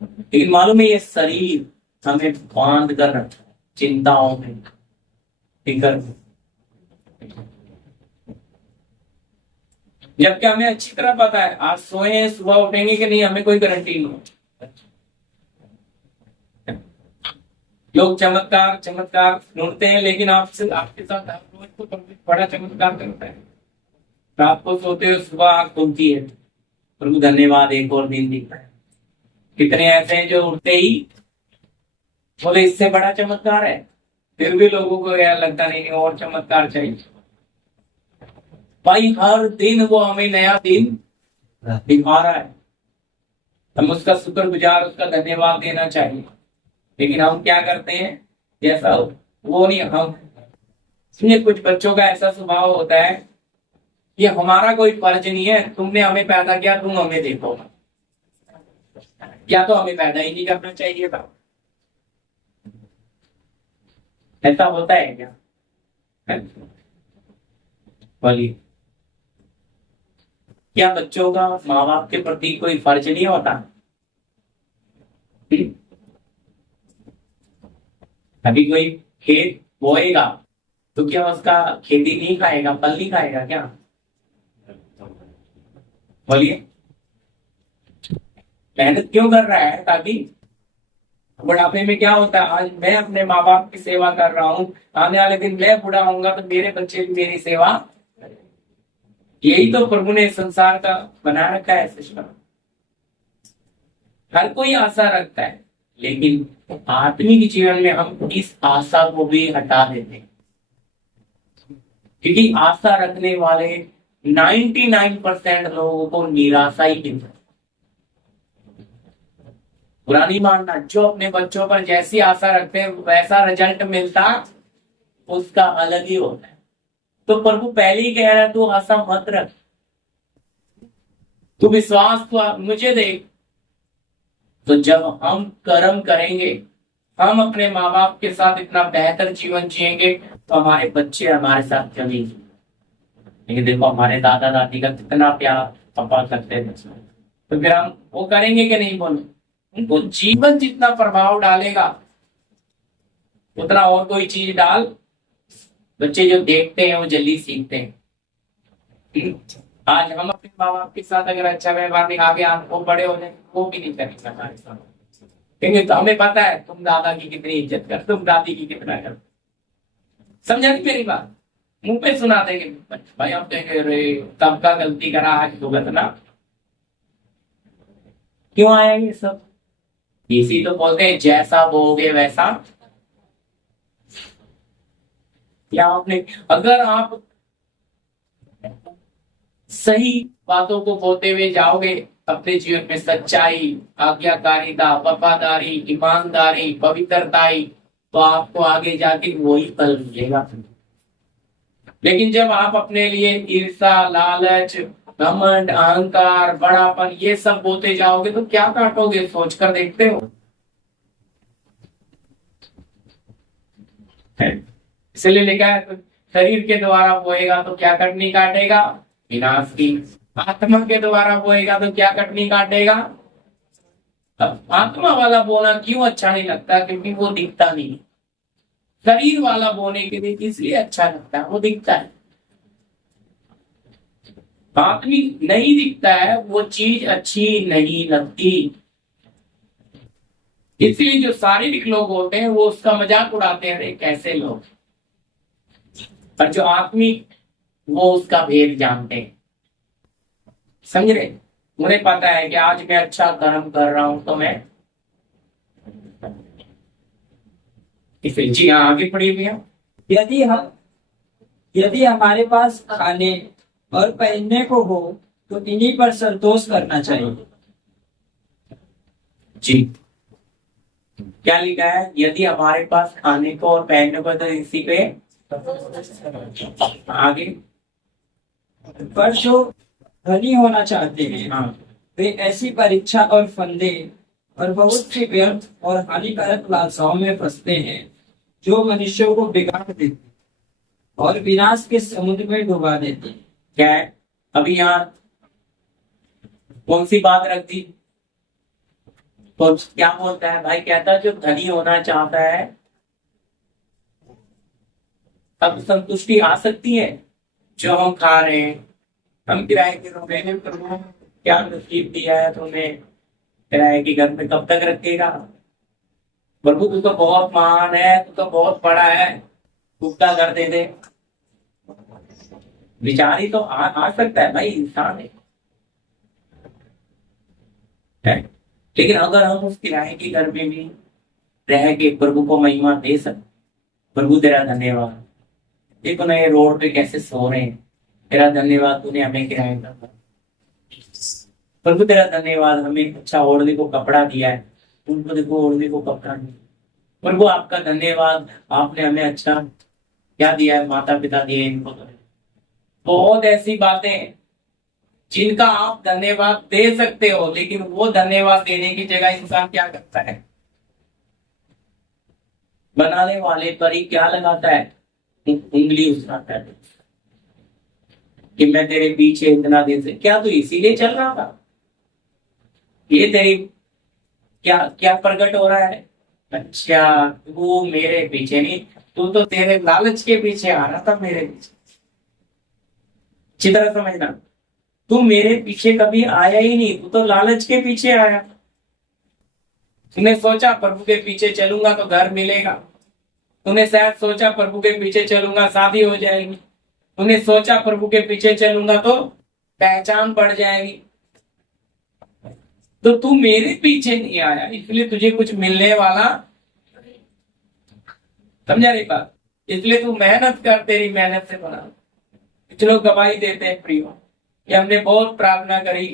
लेकिन मालूम है ये शरीर हमें बांध कर रखता है चिंताओं में, फिक्र में। जबकि हमें अच्छी तरह पता है आज सोए हैं, सुबह उठेंगे कि नहीं, हमें कोई गारंटी नहीं। लोग चमत्कार चमत्कार ढूंढते हैं, लेकिन आपसे आपके साथ हर रोज तो बड़ा चमत्कार करता है। रात को सोते हो, सुबह आंख खुलती है, प्रभु धन्यवाद एक और दिन दिखता है। कितने ऐसे हैं जो उठते ही बोले इससे बड़ा चमत्कार है, फिर भी लोगों को यह लगता नहीं और चमत्कार चाहिए। भाई हर दिन वो हमें नया दिन दिखा रहा है, हम उसका शुक्रगुजार, उसका धन्यवाद देना चाहिए। लेकिन हम क्या करते हैं? जैसा वो नहीं, हम सुनिए, कुछ बच्चों का ऐसा स्वभाव होता है, ये हमारा कोई फर्ज नहीं है, तुमने हमें पैदा किया, तुम हमें देखो। या तो हमें पैदा ही नहीं करना चाहिए था। ऐसा होता है क्या? बोलिए, क्या बच्चों का माँ बाप के प्रति कोई फर्ज नहीं होता? अभी कोई खेत बोएगा तो क्या उसका खेती नहीं खाएगा, फल नहीं खाएगा क्या? बोलिए, मेहनत क्यों कर रहा है? ताकि बुढ़ापे में क्या होता है, आज मैं अपने माँ बाप की सेवा कर रहा हूँ, आने वाले दिन मैं बूढ़ा होऊंगा तो मेरे बच्चे भी मेरी सेवा। यही तो प्रभु ने संसार का बना रखा है सिस्टम। हर कोई आशा रखता है, लेकिन आत्मिक जीवन में हम इस आशा को भी हटा देते हैं, क्योंकि आशा रखने वाले 99% लोगों को निराशा ही मिलती है। बुरा नहीं मानना, जो अपने बच्चों पर जैसी आशा रखते हैं वैसा रिजल्ट मिलता उसका अलग ही होता है। तो प्रभु पहले ही कह रहा है, तू आशा मत रख, तू विश्वास को मुझे देख। तो जब हम कर्म करेंगे, हम अपने माँ बाप के साथ इतना बेहतर जीवन जिएंगे, तो हमारे बच्चे हमारे साथ चलेंगे। लेकिन देखो हमारे दादा दादी का कितना प्यार पापा करते थे, तो फिर हम वो करेंगे कि नहीं? बोलो, उनको जीवन जितना प्रभाव डालेगा उतना और कोई चीज डाल, बच्चे जो देखते हैं वो जल्दी सीखते हैं। आज हम अपने माँ बाप के साथ अगर अच्छा व्यवहार दिखा के वो बड़े हो जाए, वो भी नहीं करेंगे हमारे साथ, क्योंकि तो हमें पता है तुम दादा की कितनी इज्जत कर, तुम दादी की कितना कर। समझा नहीं मेरी बात? मुंह पे सुना देंगे भाई, हम कहेंगे रे तब का गलती करा, आज भुगतना। क्यों आया ये सब? इसी तो बोलते हैं जैसा बोओगे वैसा। या आपने, अगर आप सही बातों को बोलते हुए जाओगे अपने जीवन में, सच्चाई, आज्ञाकारिता, वफादारी, ईमानदारी, पवित्रताई, तो आपको आगे जाके वही फल मिलेगा। लेकिन जब आप अपने लिए ईर्ष्या, लालच, घमंड, अहंकार, बड़ापन ये सब बोलते जाओगे तो क्या काटोगे, सोचकर देखते हो? इसलिए लिखा है शरीर के द्वारा बोएगा तो क्या कटनी काटेगा, विनाश की। आत्मा के द्वारा बोएगा तो क्या कटनी काटेगा। अब आत्मा वाला बोना क्यों अच्छा नहीं लगता, क्योंकि वो दिखता नहीं। शरीर वाला बोने के लिए इसलिए अच्छा लगता है, वो दिखता है। आदमी नहीं दिखता है, वो चीज अच्छी नहीं लगती। इसलिए जो शारीरिक लोग होते हैं वो उसका मजाक उड़ाते हैं, अरे कैसे लोग। पर जो आत्मिक, वो उसका भेद जानते हैं, समझ रहे। उन्हें पता है कि आज मैं अच्छा कर्म कर रहा हूं तो मैं इसे, जी हाँ आगे पढ़िए भैया। यदि हमारे पास खाने और पहनने को हो तो इन्हीं पर संतोष करना चाहिए। जी क्या लिखा है, यदि हमारे पास खाने को और पहनने को तो इसी पे आगे। पर जो धनी होना चाहते हैं हाँ वे ऐसी परीक्षा और फंदे और बहुत सी व्यर्थ और हानिकारक लालसाओं में फंसते हैं जो मनुष्यों को बिगाड़ देते और विनाश के समुद्र में डुबा देते हैं। क्या है, अभी यहाँ कौन सी बात रख दी। तो क्या बोलता है भाई, कहता है जो धनी होना चाहता है, अब संतुष्टि आ सकती है। जो हम खा रहे हैं, हम किराए के रूम में, प्रभु क्या नसीब दिया है तुम्हें, किराए के घर में कब तक रखेगा। प्रभु तू तो बहुत महान है, तू तो बहुत बड़ा है, टूटा घर दे दे। विचार ही तो आ सकता है भाई, इंसान है। लेकिन अगर हम उस किराए के घर में भी रह के प्रभु को महिमा दे सकते, प्रभु तेरा धन्यवाद, देखो ना ये रोड पे कैसे सो रहे हैं, तेरा धन्यवाद तूने हमें किराए का, प्रभु तेरा धन्यवाद हमें अच्छा ओढ़ने को कपड़ा दिया है, उनको देखो ओढ़ने को कपड़ा नहीं। प्रभु आपका धन्यवाद, आपने हमें अच्छा क्या दिया है, माता पिता दिए इनको। बहुत ऐसी बातें जिनका आप धन्यवाद दे सकते हो, लेकिन वो धन्यवाद देने की जगह इंसान क्या करता है, बनाने वाले पर ही क्या लगाता है, उंगली उठाता है कि मैं तेरे पीछे इतना दिन से, क्या तू इसीलिए चल रहा था, ये तेरी क्या क्या प्रकट हो रहा है। अच्छा तू मेरे पीछे नहीं, तू तो तेरे लालच के पीछे आ रहा था, मेरे पीछे। अच्छी तरह समझना, तू मेरे पीछे कभी आया ही नहीं, तू तो लालच के पीछे आया। तूने सोचा प्रभु के पीछे चलूंगा तो घर मिलेगा, तूने शायद सोचा प्रभु के पीछे चलूंगा शादी हो जाएगी, तूने सोचा प्रभु के पीछे चलूंगा तो पहचान बढ़ जाएगी। तो तू मेरे पीछे नहीं आया, इसलिए तुझे कुछ मिलने वाला, समझा रही बात। इसलिए तू मेहनत कर, तेरी मेहनत से बना। कुछ लोग गवाही देते हैं प्रियो कि हमने बहुत प्रार्थना करी,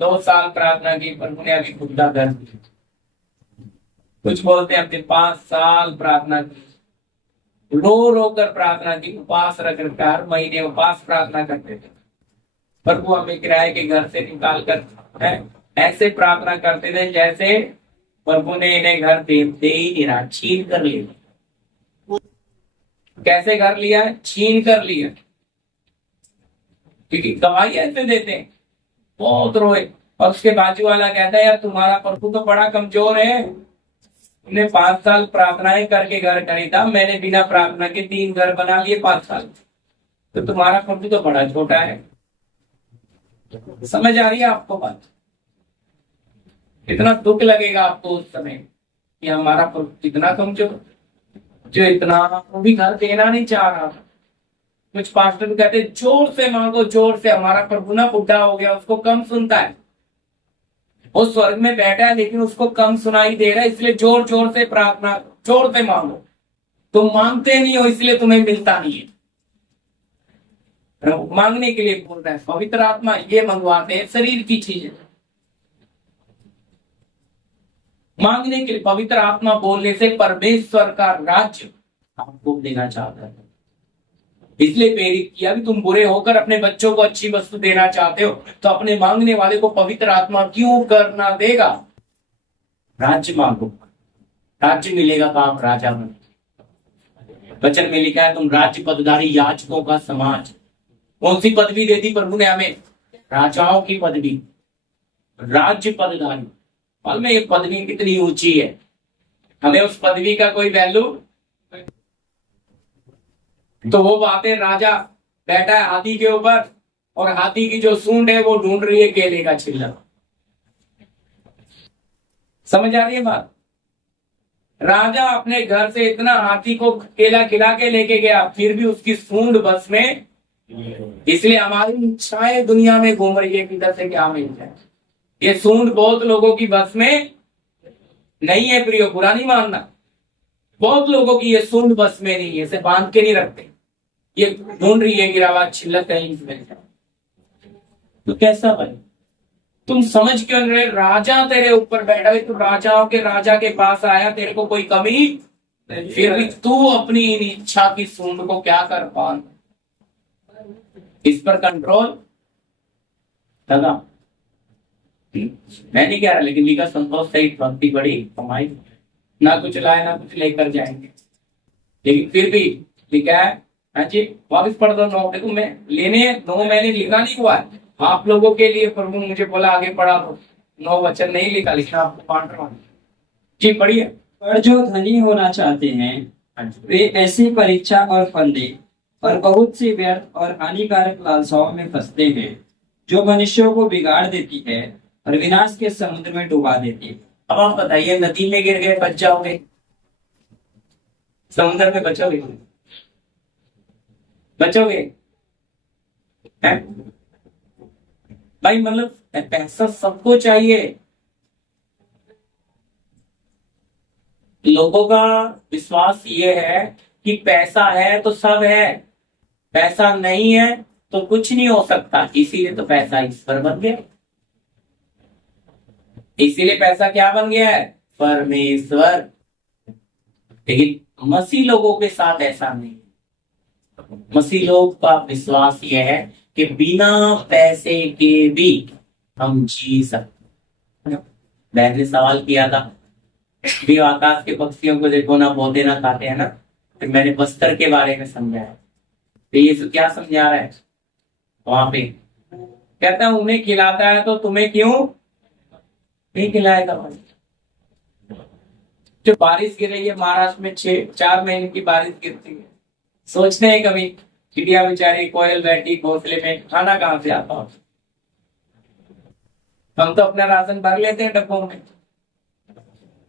2 साल प्रार्थना की, पर उन्हें अभी खुदा कर दी। कुछ बोलते हैं हमने 5 साल प्रार्थना की, रो रो कर प्रार्थना की, उपवास रख रखा, हर महीने उपवास प्रार्थना करते थे, पर वो हमें किराए के घर से निकाल कर ऐसे प्रार्थना करते थे जैसे प्रभु ने इन्हें घर दे ही नहीं रहा, छीन कर लिया। कैसे घर लिया, छीन कर लिया, क्योंकि गवाही ऐसे देते हैं। बहुत रोए, और उसके बाजू वाला कहता है यार तुम्हारा प्रभु तो बड़ा कमजोर है, तुमने 5 साल प्रार्थनाएं करके घर खरीदा, मैंने बिना प्रार्थना के 3 घर बना लिए 5 साल, तो तुम्हारा प्रभु तो बड़ा छोटा है। समझ आ रही है आपको बात। इतना दुख लगेगा आपको उस समय कि हमारा प्रभु कितना कमजोर, जो इतना वो भी घर देना नहीं चाह रहा था। कुछ पास्टर कहते जोर से मांगो, जोर से, हमारा प्रभु ना बुढ़ा हो गया, उसको कम सुनता है, वो स्वर्ग में बैठा है लेकिन उसको कम सुनाई दे रहा है, इसलिए जोर जोर से प्रार्थना, जोर से मांगो। तुम मांगते नहीं हो इसलिए तुम्हें मिलता नहीं है। मांगने के लिए बोल रहा है पवित्र आत्मा, ये मंगवाते हैं शरीर की चीजें। मांगने के लिए पवित्र आत्मा बोलने से परमेश्वर का राज्य आपको देना चाहता है। इसलिए प्रेरित किया कि तुम बुरे होकर अपने बच्चों को अच्छी वस्तु देना चाहते हो, तो अपने मांगने वाले को पवित्र आत्मा क्यों करना देगा? राज्य मांगो, राज्य मिलेगा तो आप राजा बनो। वचन में लिखा है तुम राज्य पदधारी याजकों का समाज। कौन सी पदवी दे दी प्रभु ने हमें? राजाओं की पदवी, राज्य पदधारी। और में ये पदवी कितनी ऊंची है, हमें उस पदवी का कोई वैल्यू। तो वो बातें, राजा बैठा है हाथी के ऊपर और हाथी की जो सूंड है वो ढूंढ रही है केले का छिल्ला। समझ आ रही है बात? राजा अपने घर से इतना हाथी को केला खिला के लेके गया, फिर भी उसकी सूंड बस में। इसलिए हमारी इच्छाएं दुनिया में घूम रही है किधर से क्या मिल जाए। ये सूंड बहुत लोगों की बस में नहीं है प्रियो, बुरा नहीं मानना। बहुत लोगों की ये सूंड बस में नहीं है, इसे बांध के नहीं रखते, ये ढूंढ रही है गिरावा छिल्लक कहीं मिल जाए। तो कैसा भाई, तुम समझ क्यों रहे? राजा तेरे ऊपर बैठा है, तू राजाओं के राजा के पास आया, तेरे को कोई कमी, फिर भी तू अपनी इन इच्छा की सूंड को क्या कर पा, इस पर कंट्रोल लगा। मैं नहीं कह रहा, लेकिन लिखा संतोष सहित भक्ति बड़ी कमाई, ना कुछ लाए ना कुछ लेकर जाएंगे। लेकिन फिर भी लिखा है, हाँ जी वापिस पढ़ दो 9। देखो मैं लेने 9 मैंने लिखा नहीं हुआ है, आप लोगों के लिए प्रभु मुझे बोला आगे पढ़ा दो। 9 वचन नहीं लिखा, लिखना आपको पाठ रहा जी, पढ़िए। पर जो धनी होना चाहते हैं वे ऐसी परीक्षा और फंदे और बहुत सी व्यर्थ और हानिकारक लालसाओं में फंसते हैं, जो मनुष्यों को बिगाड़ देती है और विनाश के समुद्र में डुबा देती है। अब आप बताइए, नदी में गिर गए बच जाओगे, समुद्र में बचोगे? बचोगे है? भाई मतलब पैसा सबको चाहिए। लोगों का विश्वास ये है कि पैसा है तो सब है, पैसा नहीं है तो कुछ नहीं हो सकता। इसीलिए तो पैसा ईश्वर बन गया, इसीलिए पैसा क्या बन गया है? परमेश्वर। लेकिन मसीह लोगों के साथ ऐसा नहीं। मसीह लोग का विश्वास यह है कि बिना पैसे के भी हम जी सकते। बहन ने सवाल किया था भी आकाश के पक्षियों को देखो ना पौधे ना खाते हैं ना, फिर मैंने बस्तर के बारे में समझाया। तो ये क्या समझा रहा है वहां पे? कहता है उन्हें खिलाता है तो तुम्हें क्यों नहीं खिलाएगा? जो बारिश गिर रही है महाराष्ट्र में, 4 महीने की बारिश गिरती है, सोचते हैं कभी चिड़िया बेचारी कोयल बैठी घोंसले में, खाना कहां से आता? हम तो अपना राशन भर लेते हैं डब्बों में,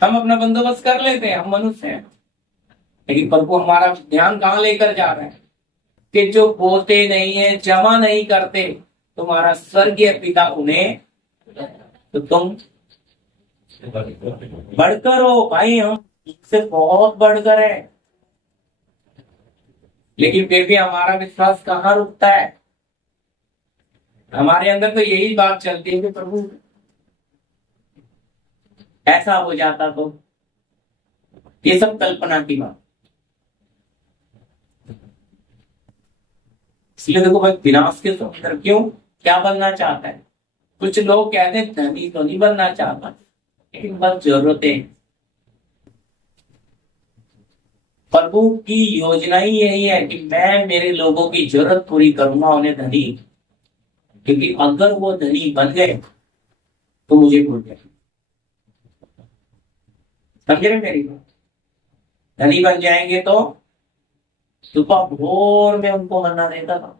हम अपना बंदोबस्त कर लेते हैं, हम मनुष्य हैं। लेकिन प्रभु हमारा ध्यान कहां लेकर जा रहे हैं कि जो बोते नहीं है, जमा नहीं करते, तुम्हारा स्वर्गीय पिता उन्हें, तो तुम बढ़कर हो भाई, हम इससे बहुत बढ़कर है। लेकिन फिर भी हमारा विश्वास कहाँ रुकता है? हमारे अंदर तो यही बात चलती है कि प्रभु ऐसा हो जाता तो। ये सब कल्पना की बात। इसलिए देखो भाई, विनाश के समुद्र क्यों, क्या बनना चाहता है? कुछ लोग कहते हैं धनी तो नहीं बनना चाहता, लेकिन बस जरूरतें। प्रभु की योजना ही यही है कि मैं मेरे लोगों की जरूरत पूरी करूंगा, उन्हें धनी। क्योंकि अगर वो धनी बन गए तो मुझे भूल गए। समझ रहे मेरी बात? धनी बन जाएंगे तो सुबह भोर में उनको मन्ना देता था,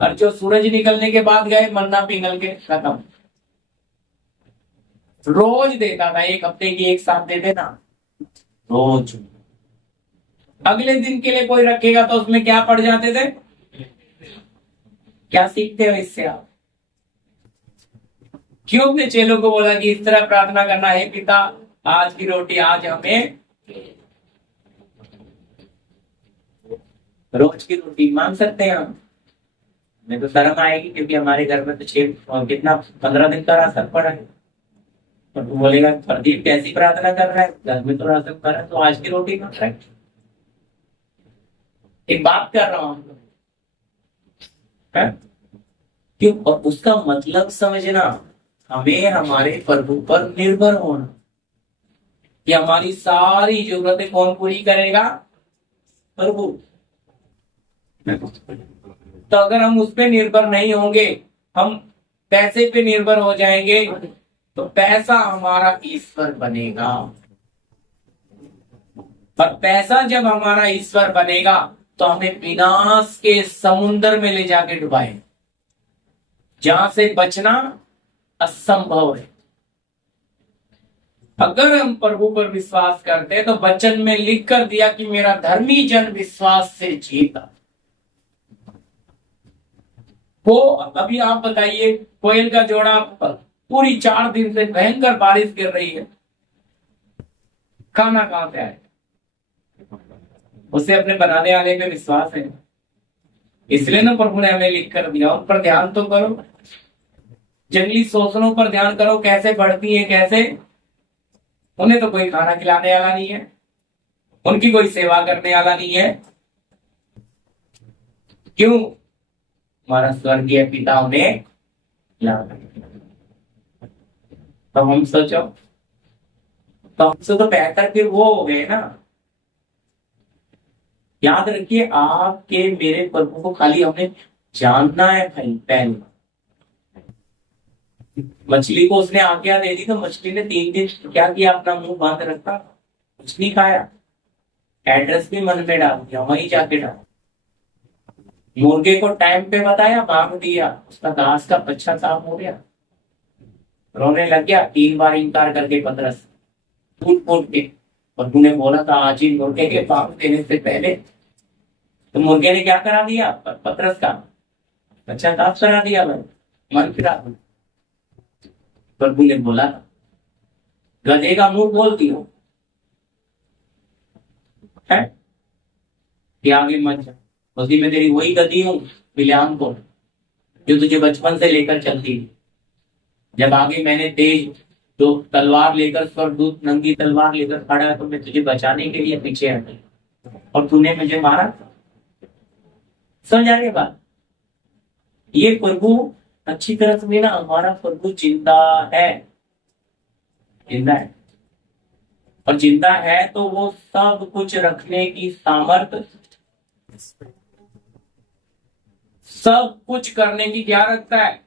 और जो सूरज निकलने के बाद गए मन्ना पिघल के खत्म। रोज देता था, 1 हफ्ते की एक साथ दे देना रोज। अगले दिन के लिए कोई रखेगा तो उसमें क्या पड़ जाते थे? क्या सीखते हो इससे आप? क्यों अपने चेलों को बोला कि इस तरह प्रार्थना करना है, पिता आज की रोटी आज हमें रोज की रोटी मांग सकते हैं हम। हमें तो शर्म आएगी क्योंकि हमारे घर में तो 15 दिन का राशन पड़ा है। और तू बोलेगा प्रदीप कैसी प्रार्थना कर रहा है, घर में तो राशन पड़ा है, तो आज की रोटी मांग रहा है। एक बात कर रहा हूं क्यों, और उसका मतलब समझना, हमें हमारे प्रभु पर निर्भर होना कि हमारी सारी जरूरतें कौन पूरी करेगा, प्रभु। तो अगर हम उस पर निर्भर नहीं होंगे, हम पैसे पे निर्भर हो जाएंगे, तो पैसा हमारा ईश्वर बनेगा। और पैसा जब हमारा ईश्वर बनेगा तो हमें विनाश के समुद्र में ले जाके डुबाए, जहां से बचना असंभव है। अगर हम प्रभु पर विश्वास करते हैं तो वचन में लिख कर दिया कि मेरा धर्मी जन विश्वास से जीता। वो अभी आप बताइए, कोयल का जोड़ा पूरी 4 दिन से भयंकर बारिश गिर रही है, खाना कहां से आए? उसे अपने बनाने वाले पे विश्वास है, इसलिए ना प्रभु ने हमें लिख कर दिया। उन पर ध्यान तो करो, जंगली शोषणों पर ध्यान करो, कैसे बढ़ती है, कैसे। उन्हें तो कोई खाना खिलाने वाला नहीं है, उनकी कोई सेवा करने वाला नहीं है। क्यों? हमारा स्वर्गीय पिता उन्हें लाता है। तो हम सोचो, तो हमसे तो बेहतर फिर वो हो गए ना। याद रखिए, आपके मेरे प्रभु को खाली हमें जानना है भाई। पहले मछली को उसने आज्ञा दे दी तो मछली ने 3 दिन क्या किया, अपना मुंह बंद रखा, कुछ नहीं खाया। एड्रेस भी मन में डाल दिया, वहीं जाके डाल। मुर्गे को टाइम पे बताया, मांग दिया, उसका घास का बच्चा साफ हो गया, रोने लग गया। 3 बार इनकार करके पतरस फूट फूट के, और तूने बोला था आज ही मुर्गे के पाप देने से पहले। तो मुर्गे ने क्या करा दिया, पतरस का बच्चा साफ करा दिया, भाई मन फिरा। प्रभु ने बोला गधे का मुंह बोलती हो है कि आगे मत जा, उसी में तेरी वही गधी हूं बिलाम को, जो तुझे बचपन से लेकर चलती थी। जब आगे मैंने तेज तो तलवार लेकर, स्वर्गदूत नंगी तलवार लेकर खड़ा है, तो मैं तुझे बचाने के लिए पीछे हटी और तूने मुझे मारा। समझ आ रही बात? ये प्रभु अच्छी तरह से ना, हमारा प्रभु जिंदा है, जिंदा है। और जिंदा है तो वो सब कुछ रखने की सामर्थ्य, सब कुछ करने की क्या रखता है।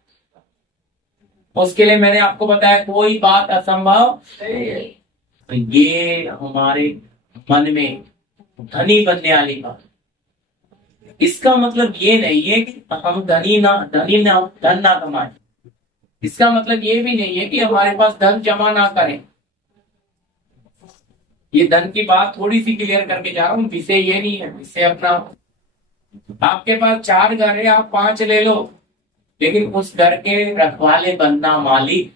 उसके लिए मैंने आपको बताया कोई बात असंभव। तो ये हमारे मन में धनी बनने वाली बात। इसका मतलब ये नहीं है कि हम धन ना कमाएं। इसका मतलब ये भी नहीं है कि हमारे पास धन जमा ना करें। ये धन की बात थोड़ी सी क्लियर करके जा रहा हूं, विषय ये नहीं है। विषय अपना, आपके पास 4 घर है, आप 5 ले लो, लेकिन उस घर के रखवाले बनना मालिक,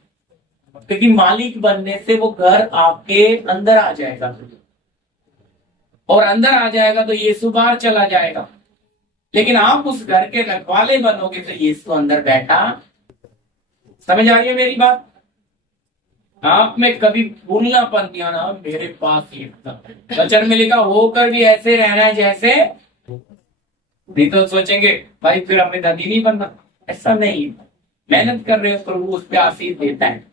क्योंकि मालिक बनने से वो घर आपके अंदर आ जाएगा, और अंदर आ जाएगा तो यीशु बाहर चला जाएगा। लेकिन आप उस घर के रखवाले बनोगे तो यीशु अंदर बैठा। समझ आ रही है मेरी बात? आप में कभी भूलना पन दिया ना, मेरे पास ये वचन में लिखा होकर भी ऐसे रहना है जैसे, नहीं तो सोचेंगे भाई फिर हमें धनी नहीं बनना। ऐसा नहीं है, मेहनत कर रहे हो, प्रभु उस पर आशीष देता है।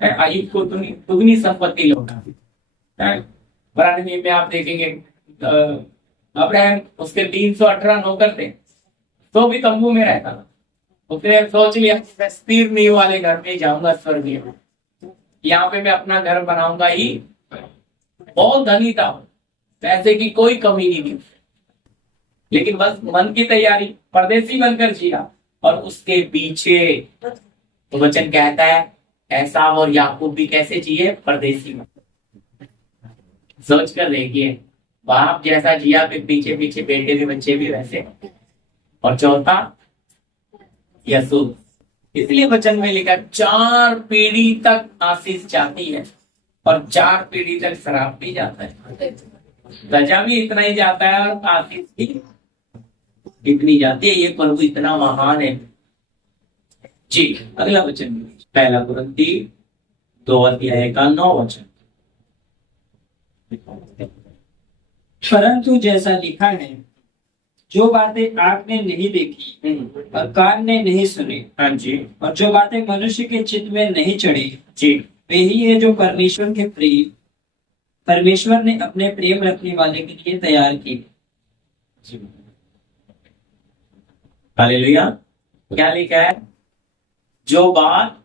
आयुब को दुगनी संपत्ति लौटा। पुराने नियम में आप देखेंगे अब्राहम, उसके 318 नौकर थे, तो भी तंबू में रहता था। उसने सोच लिया मैं स्थिर नींव वाले घर में जाऊंगा, स्वर्गीय में, यहाँ पे मैं अपना घर बनाऊंगा ही। बहुत धनी था, पैसे की कोई कमी नहीं थी, लेकिन बस मन की तैयारी, परदेसी बनकर जिया। और उसके पीछे तो वचन कहता है ऐसा और याकूब भी कैसे जिए, परदेसी में। सोच कर देखिए, बाप जैसा जिया, फिर पीछे पीछे बेटे भी बच्चे भी वैसे। और चौथा यसूस, इसलिए वचन में लिखा 4 पीढ़ी तक आशीष जाती है और 4 पीढ़ी तक शराब भी जाता है। सजा भी इतना ही जाता है और आशीष भी इतनी जाती है। ये प्रभु इतना महान है जी। अगला वचन, पहला कुरिन्ती 2:9 परंतु जैसा लिखा है, जो बातें आपने नहीं देखी और कान ने नहीं सुनी, हाँ जी, और जो बातें मनुष्य के चित्त में नहीं चढ़ी, जी, वे ही है जो परमेश्वर ने अपने प्रेम रखने वाले के लिए तैयार की। हालेलुया। क्या लिखा है? जो बात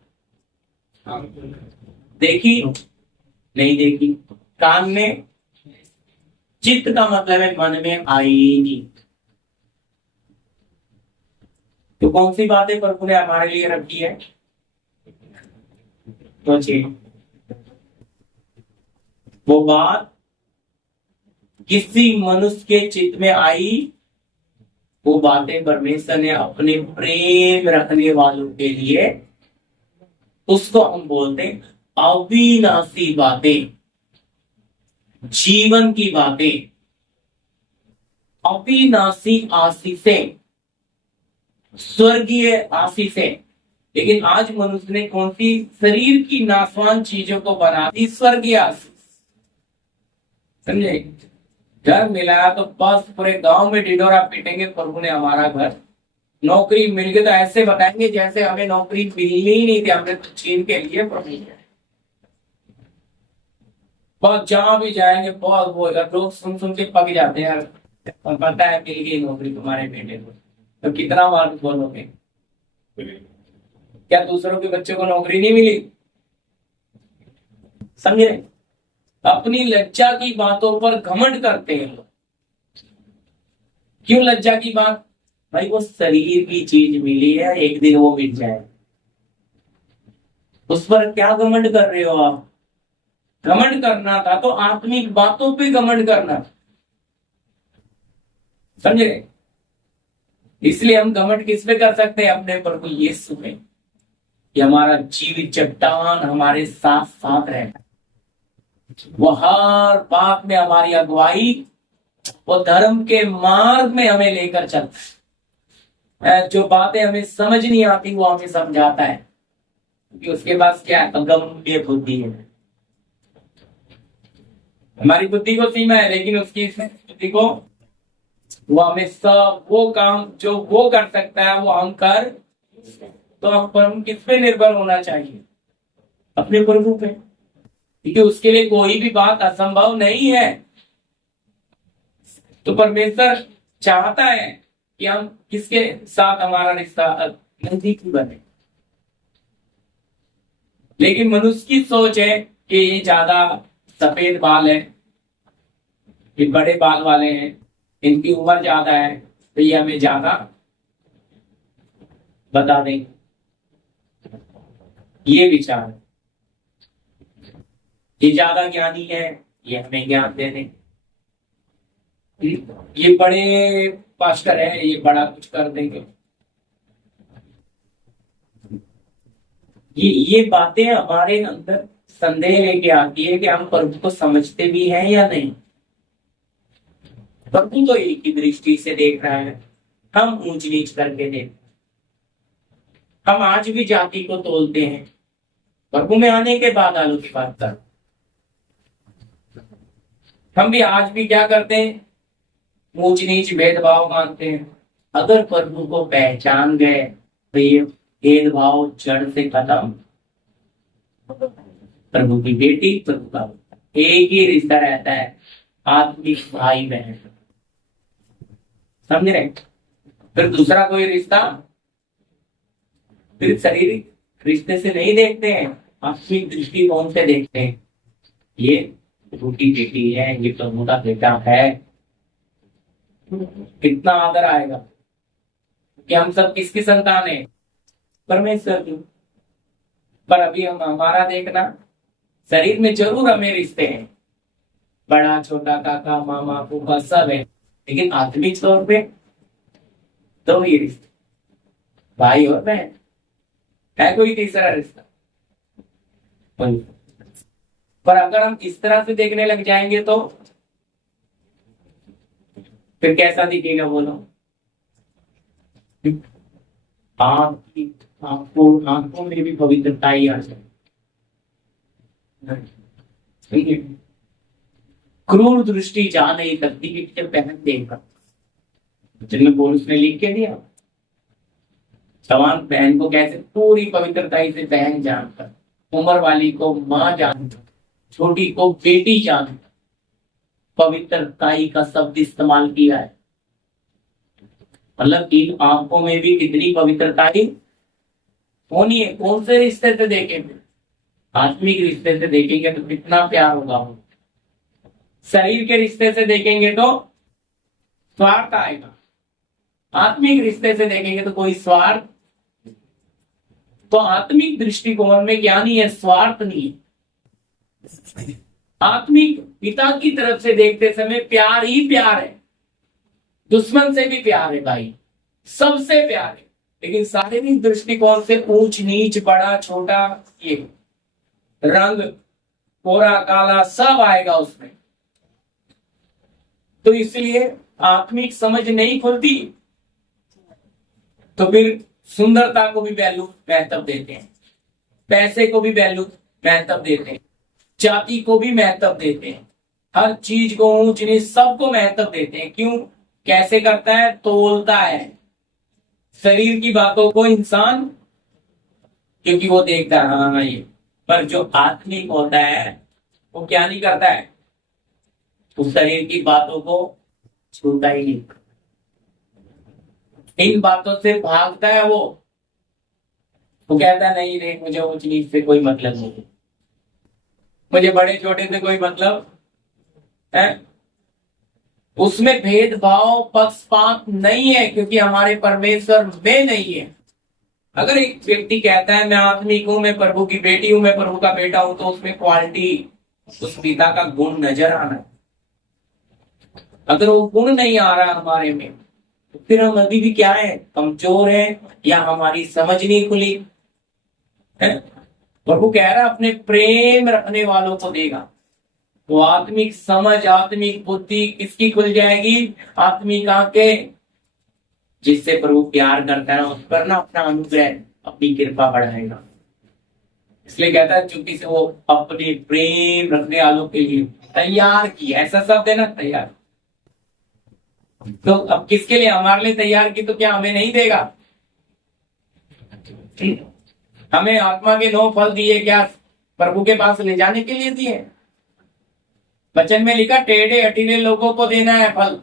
देखी नहीं देखी, कान में, चित्त का मतलब है मन में आई नहीं। तो कौन सी बातें प्रभु ने हमारे लिए रखी है? तो जी, वो बात किसी मनुष्य के चित्त में आई, वो बातें परमेश्वर ने अपने प्रेम रखने वालों के लिए, उसको हम बोलते हैं अविनाशी बातें, जीवन की बातें, अविनाशी आशीषें, स्वर्गीय आशीषें। लेकिन आज मनुष्य ने कौन सी शरीर की नाशवान चीजों को बना दी स्वर्गीय आशीष। समझे? घर मिला तो बस पूरे गांव में ढिढोरा पीटेंगे, प्रभु ने हमारा घर। नौकरी मिल गई तो ऐसे बताएंगे जैसे हमें नौकरी मिलनी ही नहीं थी, हमने तो छीन के लिए प्रभु। बस जहां भी जाएंगे बहुत वो लोग सुन सुन के पक जाते हैं, और पता है मिल गई नौकरी तुम्हारे बेटे को, तो कितना बार बोलोगे? क्या दूसरों के बच्चों को नौकरी नहीं मिली? समझे? अपनी लज्जा की बातों पर घमंड करते हैं लोग। क्यों लज्जा की बात? भाई वो शरीर की चीज मिली है, एक दिन वो मिल जाए, उस पर क्या घमंड कर रहे हो आप? घमंड करना था तो आत्मिक बातों पे घमंड करना, समझे? इसलिए हम घमंड किस पे कर सकते हैं? अपने प्रभु यीशु में, कि हमारा जीवित चट्टान हमारे साथ साथ रहता है। वो हर बात में हमारी अगुवाई, वो धर्म के मार्ग में हमें लेकर चलता है। जो बातें हमें समझ नहीं आती वो हमें समझाता है, क्योंकि उसके पास क्या है? अगम्य बुद्धि है। हमारी बुद्धि को सीमा है, लेकिन उसकी बुद्धि को, वो हमें सब वो काम जो वो कर सकता है वो हम कर। तो हम किस पे निर्भर होना चाहिए? अपने प्रभु पे, क्योंकि उसके लिए कोई भी बात असंभव नहीं है। तो परमेश्वर चाहता है कि हम किसके साथ हमारा रिश्ता नजदीकी बने। लेकिन मनुष्य की सोच है कि ये ज्यादा सफेद बाल है, ये बड़े बाल वाले हैं, इनकी उम्र ज्यादा है, तो ये हमें ज्यादा बता देंगे। ये विचार है, ये ज्यादा ज्ञानी है, ये हमें ज्ञान दे दें। ये बड़े पास्टर है, ये बड़ा कुछ कर देंगे। ये बातें हमारे अंदर संदेह लेके आती है कि हम प्रभु को समझते भी हैं या नहीं। प्रभु तो एक ही दृष्टि से देख रहा है, हम ऊंच नीच करके देख। हम आज भी जाति को तोलते हैं, प्रभु में आने के बाद आलू की बात कर। हम भी आज भी क्या करते हैं? ऊंच नीच भेदभाव मानते हैं। अगर प्रभु को पहचान गए तो ये भेदभाव जड़ से खत्म। प्रभु की बेटी, प्रभु का एक ही रिश्ता रहता है, आत्मिक भाई बहन। समझ रहे? फिर दूसरा कोई रिश्ता फिर शारीरिक रिश्ते से नहीं देखते हैं, आत्मिक दृष्टिकोण से देखते हैं। ये प्रभु की बेटी है, ये प्रभु का बेटा है। कितना आदर आएगा कि हम सब किसकी संतान है? परमेश्वर की। पर अभी हम हमारा देखना, शरीर में जरूर हमें रिश्ते हैं, बड़ा छोटा, काका मामा फूफा सब है, लेकिन आत्मिक तौर पे तो ये रिश्ते भाई और बहन। है कोई तीसरा रिश्ता? पर अगर हम इस तरह से देखने लग जाएंगे तो फिर कैसा दिखेगा बोलो? आपको आंखों में भी पवित्रता ही आ जाए। क्रूर दृष्टि जा नहीं सकती कि जब पहन देगा, जिनमें पुरुष ने लिख के दिया जवान बहन को कैसे पूरी पवित्रता से बहन जानकर, उम्र वाली को माँ जानकर, छोटी को बेटी जानकर पवित्रताई का शब्द इस्तेमाल किया है। मतलब इन आंखों में भी कितनी पवित्रताई होनी है। कौन से रिश्ते से देखेंगे? आत्मिक रिश्ते से देखेंगे तो कितना प्यार होगा। शरीर के रिश्ते से देखेंगे तो स्वार्थ आएगा, आत्मिक रिश्ते से देखेंगे तो कोई स्वार्थ। तो आत्मिक दृष्टिकोण में क्या नहीं है? स्वार्थ नहीं है। आत्मिक पिता की तरफ से देखते समय प्यार ही प्यार है, दुश्मन से भी प्यार है भाई, सबसे प्यार है। लेकिन शारीरिक दृष्टिकोण से ऊंच नीच, बड़ा छोटा, ये रंग कोरा काला सब आएगा उसमें। तो इसलिए आत्मिक समझ नहीं खुलती, तो फिर सुंदरता को भी वैल्यू महत्व देते हैं, पैसे को भी वैल्यू महत्व देते हैं, जाति को भी महत्व देते हैं, हर चीज को ऊंच नीच सबको महत्व देते हैं। क्यों? कैसे करता है? तोलता है शरीर की बातों को इंसान, क्योंकि वो देखता है हाँ ये। पर जो आत्मिक होता है वो क्या नहीं करता है? उस शरीर की बातों को छूता ही नहीं, इन बातों से भागता है। वो कहता है नहीं नहीं, मुझे ऊंच नीच से कोई मतलब नहीं, मुझे बड़े छोटे से कोई मतलब है। उसमें भेदभाव पक्षपात नहीं है, क्योंकि हमारे परमेश्वर में नहीं है। अगर एक व्यक्ति कहता है मैं आत्मिक हूं, मैं प्रभु की बेटी हूं, मैं प्रभु का बेटा हूं, तो उसमें क्वालिटी, उस पिता का गुण नजर आना है। अगर वो गुण नहीं आ रहा हमारे में, तो फिर हम अभी भी क्या है? कमजोर है, या हमारी समझ नहीं खुली है। प्रभु कह रहा है अपने प्रेम रखने वालों को देगा। तो आत्मिक समझ, आत्मिक बुद्धि किसकी खुल जाएगी? आत्मिक आंखें, जिससे प्रभु प्यार करता है उस पर ना अपना अनुग्रह, अपनी कृपा बढ़ाएगा। इसलिए कहता है चूंकि से वो अपने प्रेम रखने वालों के लिए तैयार की, ऐसा शब्द है ना, तैयार। तो अब किसके लिए? हमारे लिए तैयार की, तो क्या हमें नहीं देगा? हमें आत्मा के 9 फल दिए, क्या प्रभु के पास ले जाने के लिए दिए? वचन में लिखा टेढ़े हटीले लोगों को देना है फल,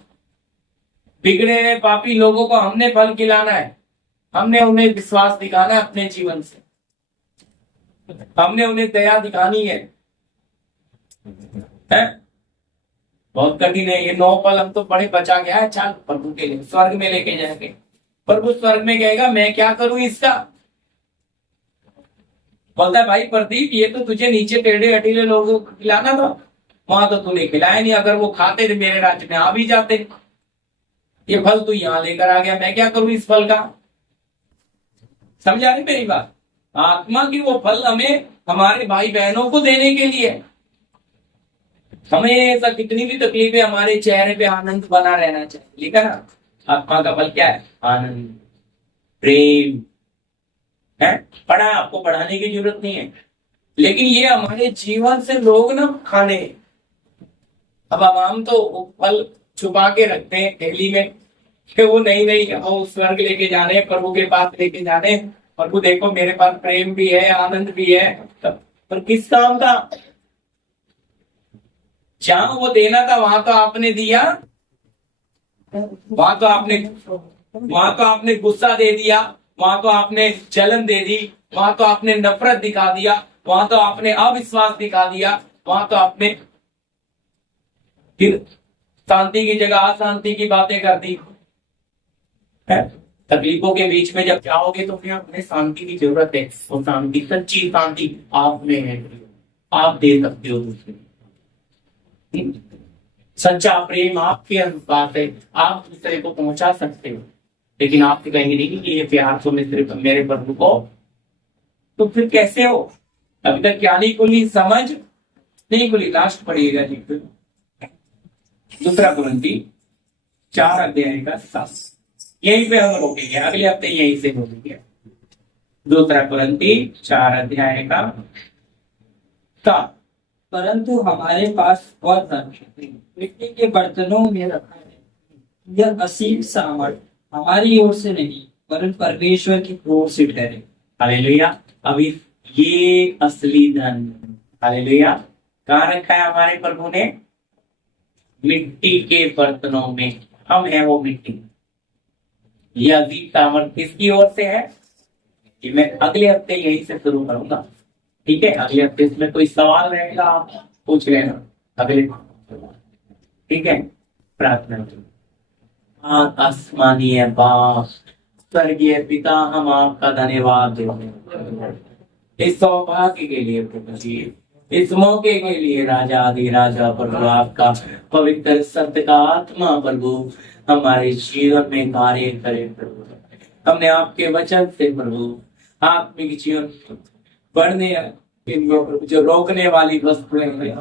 बिगड़े हुए पापी लोगों को हमने फल खिलाना है। हमने उन्हें विश्वास दिखाना है अपने जीवन से, हमने उन्हें दया दिखानी है। बहुत कठिन है ये 9 फल, हम तो बड़े बचा गया है। चल प्रभु के लिए स्वर्ग में लेके जाएंगे, प्रभु स्वर्ग में कहेगा मैं क्या करूं इसका? बोलता है भाई प्रदीप, ये तो तुझे नीचे टेढ़े हटीले लोगों को खिलाना था, वहां तो तूने खिलाया नहीं। अगर वो खाते थे मेरे राज्य में आ भी जाते। ये फल तू यहां लेकर आ गया, मैं क्या करूं इस फल का? समझा रही मेरी बात? आत्मा की वो फल हमें हमारे भाई बहनों को देने के लिए। हमें ऐसा कितनी भी तकलीफें, हमारे चेहरे पे आनंद बना रहना चाहिए। लिखा ना, आत्मा का फल क्या है? आनंद, प्रेम है। पढ़ा, आपको पढ़ाने की जरूरत नहीं है, लेकिन ये हमारे जीवन से लोग ना खाने। अब हम तो फल छुपा के रखते हैं थैली में कि वो नहीं वो स्वर्ग लेके जाने, प्रभु के पास लेके जाने। प्रभु देखो मेरे पास प्रेम भी है, आनंद भी है, पर किस काम का? जहां वो देना था वहां तो आपने दिया, वहां तो आपने गुस्सा दे दिया, वहां तो आपने जलन दे दी, वहां तो आपने नफरत दिखा दिया, वहां तो आपने अविश्वास दिखा दिया, वहां तो आपने फिर शांति की जगह अशांति की बातें कर दी। तकलीफों के बीच में जब जाओगे तो फिर हमें शांति की जरूरत है। और शांति, सच्ची शांति आप में है, आप दे सकते हो दूसरे। सच्चा प्रेम आपके पास है, आप दूसरे को पहुंचा सकते हो। लेकिन आप तो कहेंगे नहीं कि ये प्यार तो मैं सिर्फ मेरे प्रभु को तो फिर कैसे हो? अभी तक क्या नहीं खुली समझ, नहीं खुली। लास्ट पढ़िएगा जी फिर दूसरा कुरिन्थी 4 अध्याय का 7। यहीं पे हम रोकेंगे, अगले हफ्ते यहीं से रोकेंगे। दूसरा कुरिन्थी 4 अध्याय का 7। परंतु हमारे पास और धन मिट्टी के बर्तनों में रखा है, यह असीम सामर्थ हमारी ओर से नहीं वरन परमेश्वर की ओर से ठहरे। हालेलुया। अभी ये असली धन, हालेलुया, कहाँ रखा है हमारे प्रभु ने? मिट्टी के बर्तनों में। हम है वो मिट्टी। यह अजीब सामर्थ किसकी ओर से है कि मैं अगले हफ्ते यहीं से शुरू करूंगा। ठीक है, अगले हफ्ते इसमें कोई सवाल रहेगा आप पूछ लेना अगले। ठीक है, प्रार्थना। आसमानीय बाप, स्वर्गीय पिता, हम आपका धन्यवाद देते हैं इस सौभाग्य के लिए प्रभु जी, इस मौके के लिए। राजा आदि राजा प्रभु, आपका पवित्र सत्य का आत्मा प्रभु हमारे जीवन में कार्य करे प्रभु। हमने आपके वचन से प्रभु आत्मिक जीवन बढ़ने जो रोकने वाली वस्तुएं हैं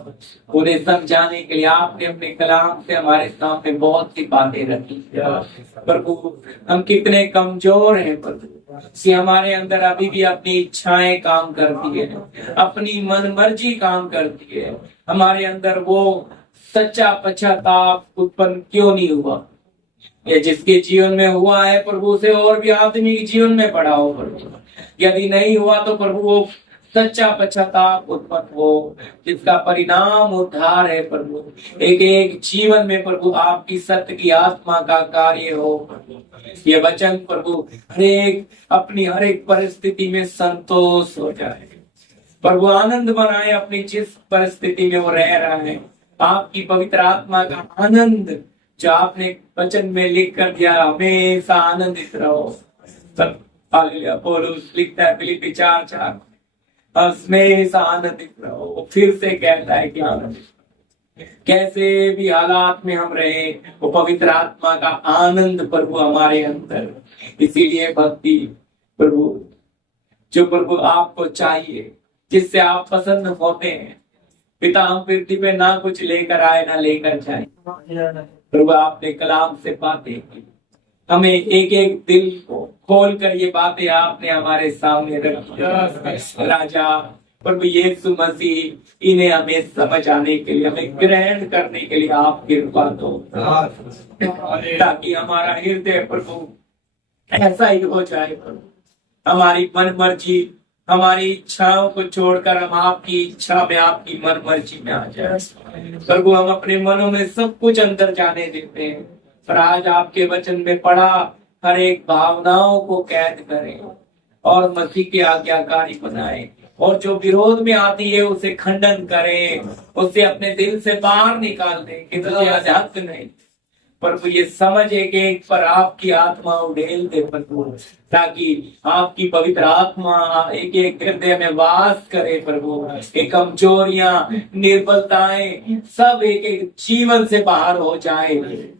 उन्हें समझाने के लिए आपने अपने कलाम से हमारे सामने बहुत सी बातें रखी प्रभु। हम कितने कमजोर हैं प्रभु, कि हमारे अंदर अभी भी अपनी इच्छाएं काम करती है, अपनी मन मर्जी काम करती है। हमारे अंदर वो सच्चा पश्चाताप उत्पन्न क्यों नहीं हुआ? ये जिसके जीवन में हुआ है प्रभु से और भी आदमी के जीवन में पड़ा हो प्रभु। यदि नहीं हुआ तो प्रभु वो सच्चा पश्चाताप उत्पन्न हो, जिसका परिणाम उद्धार है प्रभु। एक एक जीवन में प्रभु आपकी सत्य की आत्मा का कार्य हो प्रभु। ये वचन प्रभु अपनी हर एक परिस्थिति में संतोष हो जाए प्रभु, आनंद बनाए अपनी जिस परिस्थिति में वो रह रहा है। आपकी पवित्र आत्मा का आनंद जो आपने वचन में लिख कर दिया, हमेशा आनंदित रहो। पौलुस लिखता है फिलिप्पी 4:4, हमेशा आनंदित रहो। फिर से कहता है कि आनंदित, कैसे भी हालात में हम रहे, वो पवित्र आत्मा का आनंद प्रभु हमारे अंदर। इसीलिए भक्ति प्रभु जो प्रभु आपको चाहिए, जिससे आप पसंद होते हैं। पिता, हम पृथ्वी पे ना कुछ लेकर आए ना लेकर जाए प्रभु, आपने कलाम से बातें की, हमें एक एक दिल को खोल कर ये बातें आपने हमारे सामने रखी। राजा प्रभु यीशु मसीह, इन्हें हमें समझ आने के लिए, हमें ग्रहण करने के लिए आप कृपा दो, ताकि हमारा हृदय प्रभु ऐसा ही हो जाए प्रभु। हमारी मन मर्जी, हमारी इच्छाओं को छोड़कर हम आपकी इच्छा में, आपकी मन मर्जी में आ जाए प्रभु। हम अपने मनों में सब कुछ अंदर जाने देते हैं, पर आज आपके वचन में पढ़ा हर एक भावनाओं को कैद करें और मसीह के आज्ञाकारी बनाए, और जो विरोध में आती है उसे खंडन करें, उसे अपने दिल से बाहर निकाल दें कि तुझे अध्यात्म नहीं। प्रभु ये समझ एक पर आपकी आत्मा उड़ेल दे प्रभु, ताकि आपकी पवित्र आत्मा एक एक हृदय में वास करे प्रभु। एक कमजोरियां, निर्बलताएं सब एक एक जीवन से बाहर हो जाए,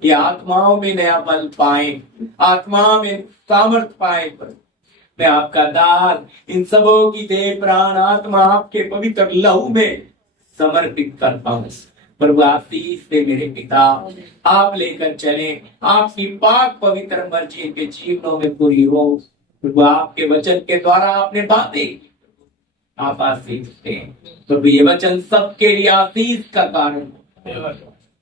ये आत्माओं में नया बल पाए, आत्मा में सामर्थ पाए प्रभु। मैं आपका दास इन सबों की देह प्राण आत्मा आपके पवित्र लहू में समर्पित करता हूँ प्रभु। आशीष से मेरे पिता, आप लेकर चले, आपकी पाक पवित्र मर्जी इनके जीवनों में पूरी हो प्रभु। आपके वचन के द्वारा आपने बातें की, आप आशीष दें प्रभु। ये वचन सबके लिए आशीष का कारण हो,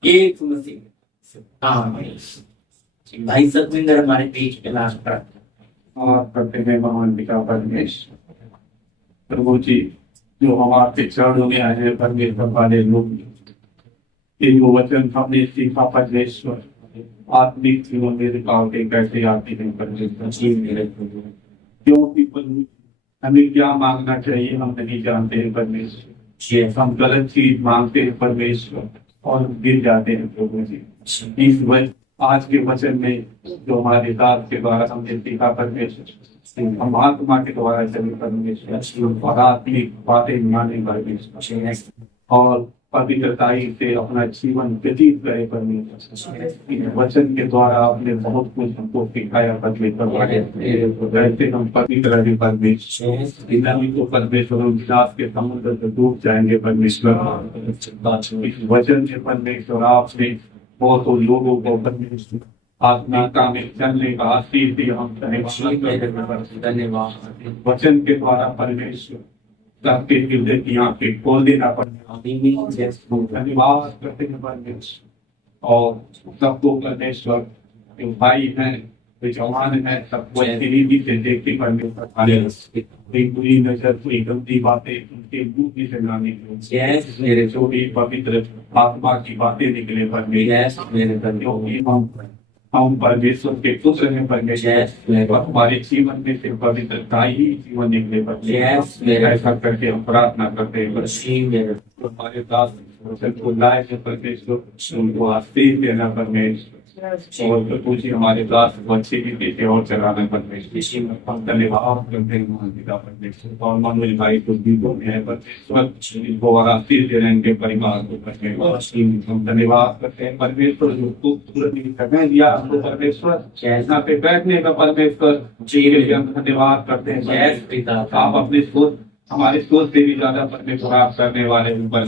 यीशु मसीह आमीन। भाई सतविंदर हमारे बीच के लास्ट प्रार्थना। और करते हुए महान पिता परमेश्वर प्रभु जी, जो हम आपके चरणों में आए हैं परमेश्वर वाले लोग, ये जो वचन हमने सीखा परमेश्वर, आत्मिक जीवन में रुकावटें कैसे आती हैं परमेश्वर जी मेरे प्रभु। क्योंकि हमें क्या मांगना चाहिए हम नहीं जानते हैं परमेश्वर, हम गलत चीज मांगते हैं परमेश्वर और गिर जाते हैं प्रभु जी। इस वजह आज के वचन में जो हमारे दास के द्वारा हमने सीखा परमेश्वर, हम आत्मा के द्वारा चले परमेश्वर और आत्मिक बातें माने परमेश्वर, और पवित्रताई से अपना जीवन व्यतीत करे परमेश्वर। वचन के द्वारा आपने बहुत कुछ हमको सिखाया परमेश्वर, ऐसे हम पवित्र रहे परमेश्वर, नहीं तो परमेश्वर हम विनाश के समुद्र से डूब जाएंगे परमेश्वर। इस वचन से परमेश्वर आपने बहुतों लोगों को परमेश्वर आत्मिकता में चलने का आशीष दिया। हम धन्यवाद वचन के द्वारा परमेश्वर सबके हृदय की आंखें खोल देना पड़ेगा। धन्यवाद करते हैं परमेश्वर। और सबको परमेश्वर जो भाई हैं, जो जवान हैं, सबको ऐसी रीति से देखते परमेश्वर बुरी नजर, कोई गंदी बातें उनके मुंह से ना निकले। मेरे जो भी पवित्र आत्मा की बातें निकले परमेश्वर, हम परमेश्वर के पुत्र हैं परमेश्वर, हमारे जीवन में सिर्फ पवित्रता ही जीवन निकले परमेश्वर। ऐसा करके हम प्रार्थना करते हैं हमारे दास को लाए थे परमेश्वर, उनको आशीष देना परमेश्वर, और प्रभु जी हमारे दास को अच्छी रीति से और चलाना परमेश्वर। हम धन्यवाद करते हैं महापिता परमेश्वर, और मनोज भाई को भी है परमेश्वर, इनको और आशीष दे रहे हैं, इनके परिवार को परमेश्वर। हम धन्यवाद करते हैं परमेश्वर, जो समय दिया हमको परमेश्वर, जैसा पे बैठने का परमेश्वर जी हम धन्यवाद करते हैं। आप अपने सोच हमारे सोच से भी ज्यादा परमेश्वर आप करने वाले ऊपर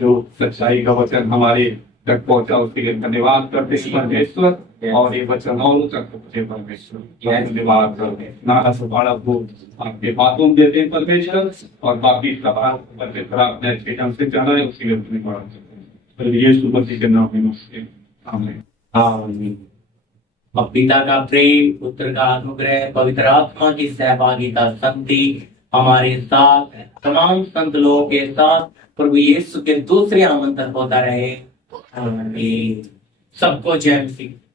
जो सच्चाई का वचन हमारे तक पहुंचा, उसके लिए धन्यवाद करते हैं परमेश्वर। और ये वचन और तक पहुंचे परमेश्वर, धन्यवाद करते हैं। नारा से बड़ा को आपके बातों में देते हैं परमेश्वर, और बाकी सवाल परमेश्वर आपने अच्छे ढंग से जाना है, उसके लिए धन्यवाद करते हैं। यीशु मसीह के नाम में आमीन। आमीन। और पिता का प्रेम, पुत्र का अनुग्रह, पवित्र आत्मा की सहभागिता, शक्ति हमारे साथ तमाम संत लोगों के साथ प्रभु यीशु के दूसरे आमंत्रण होता रहे। आमीन। सबको जय मसीह।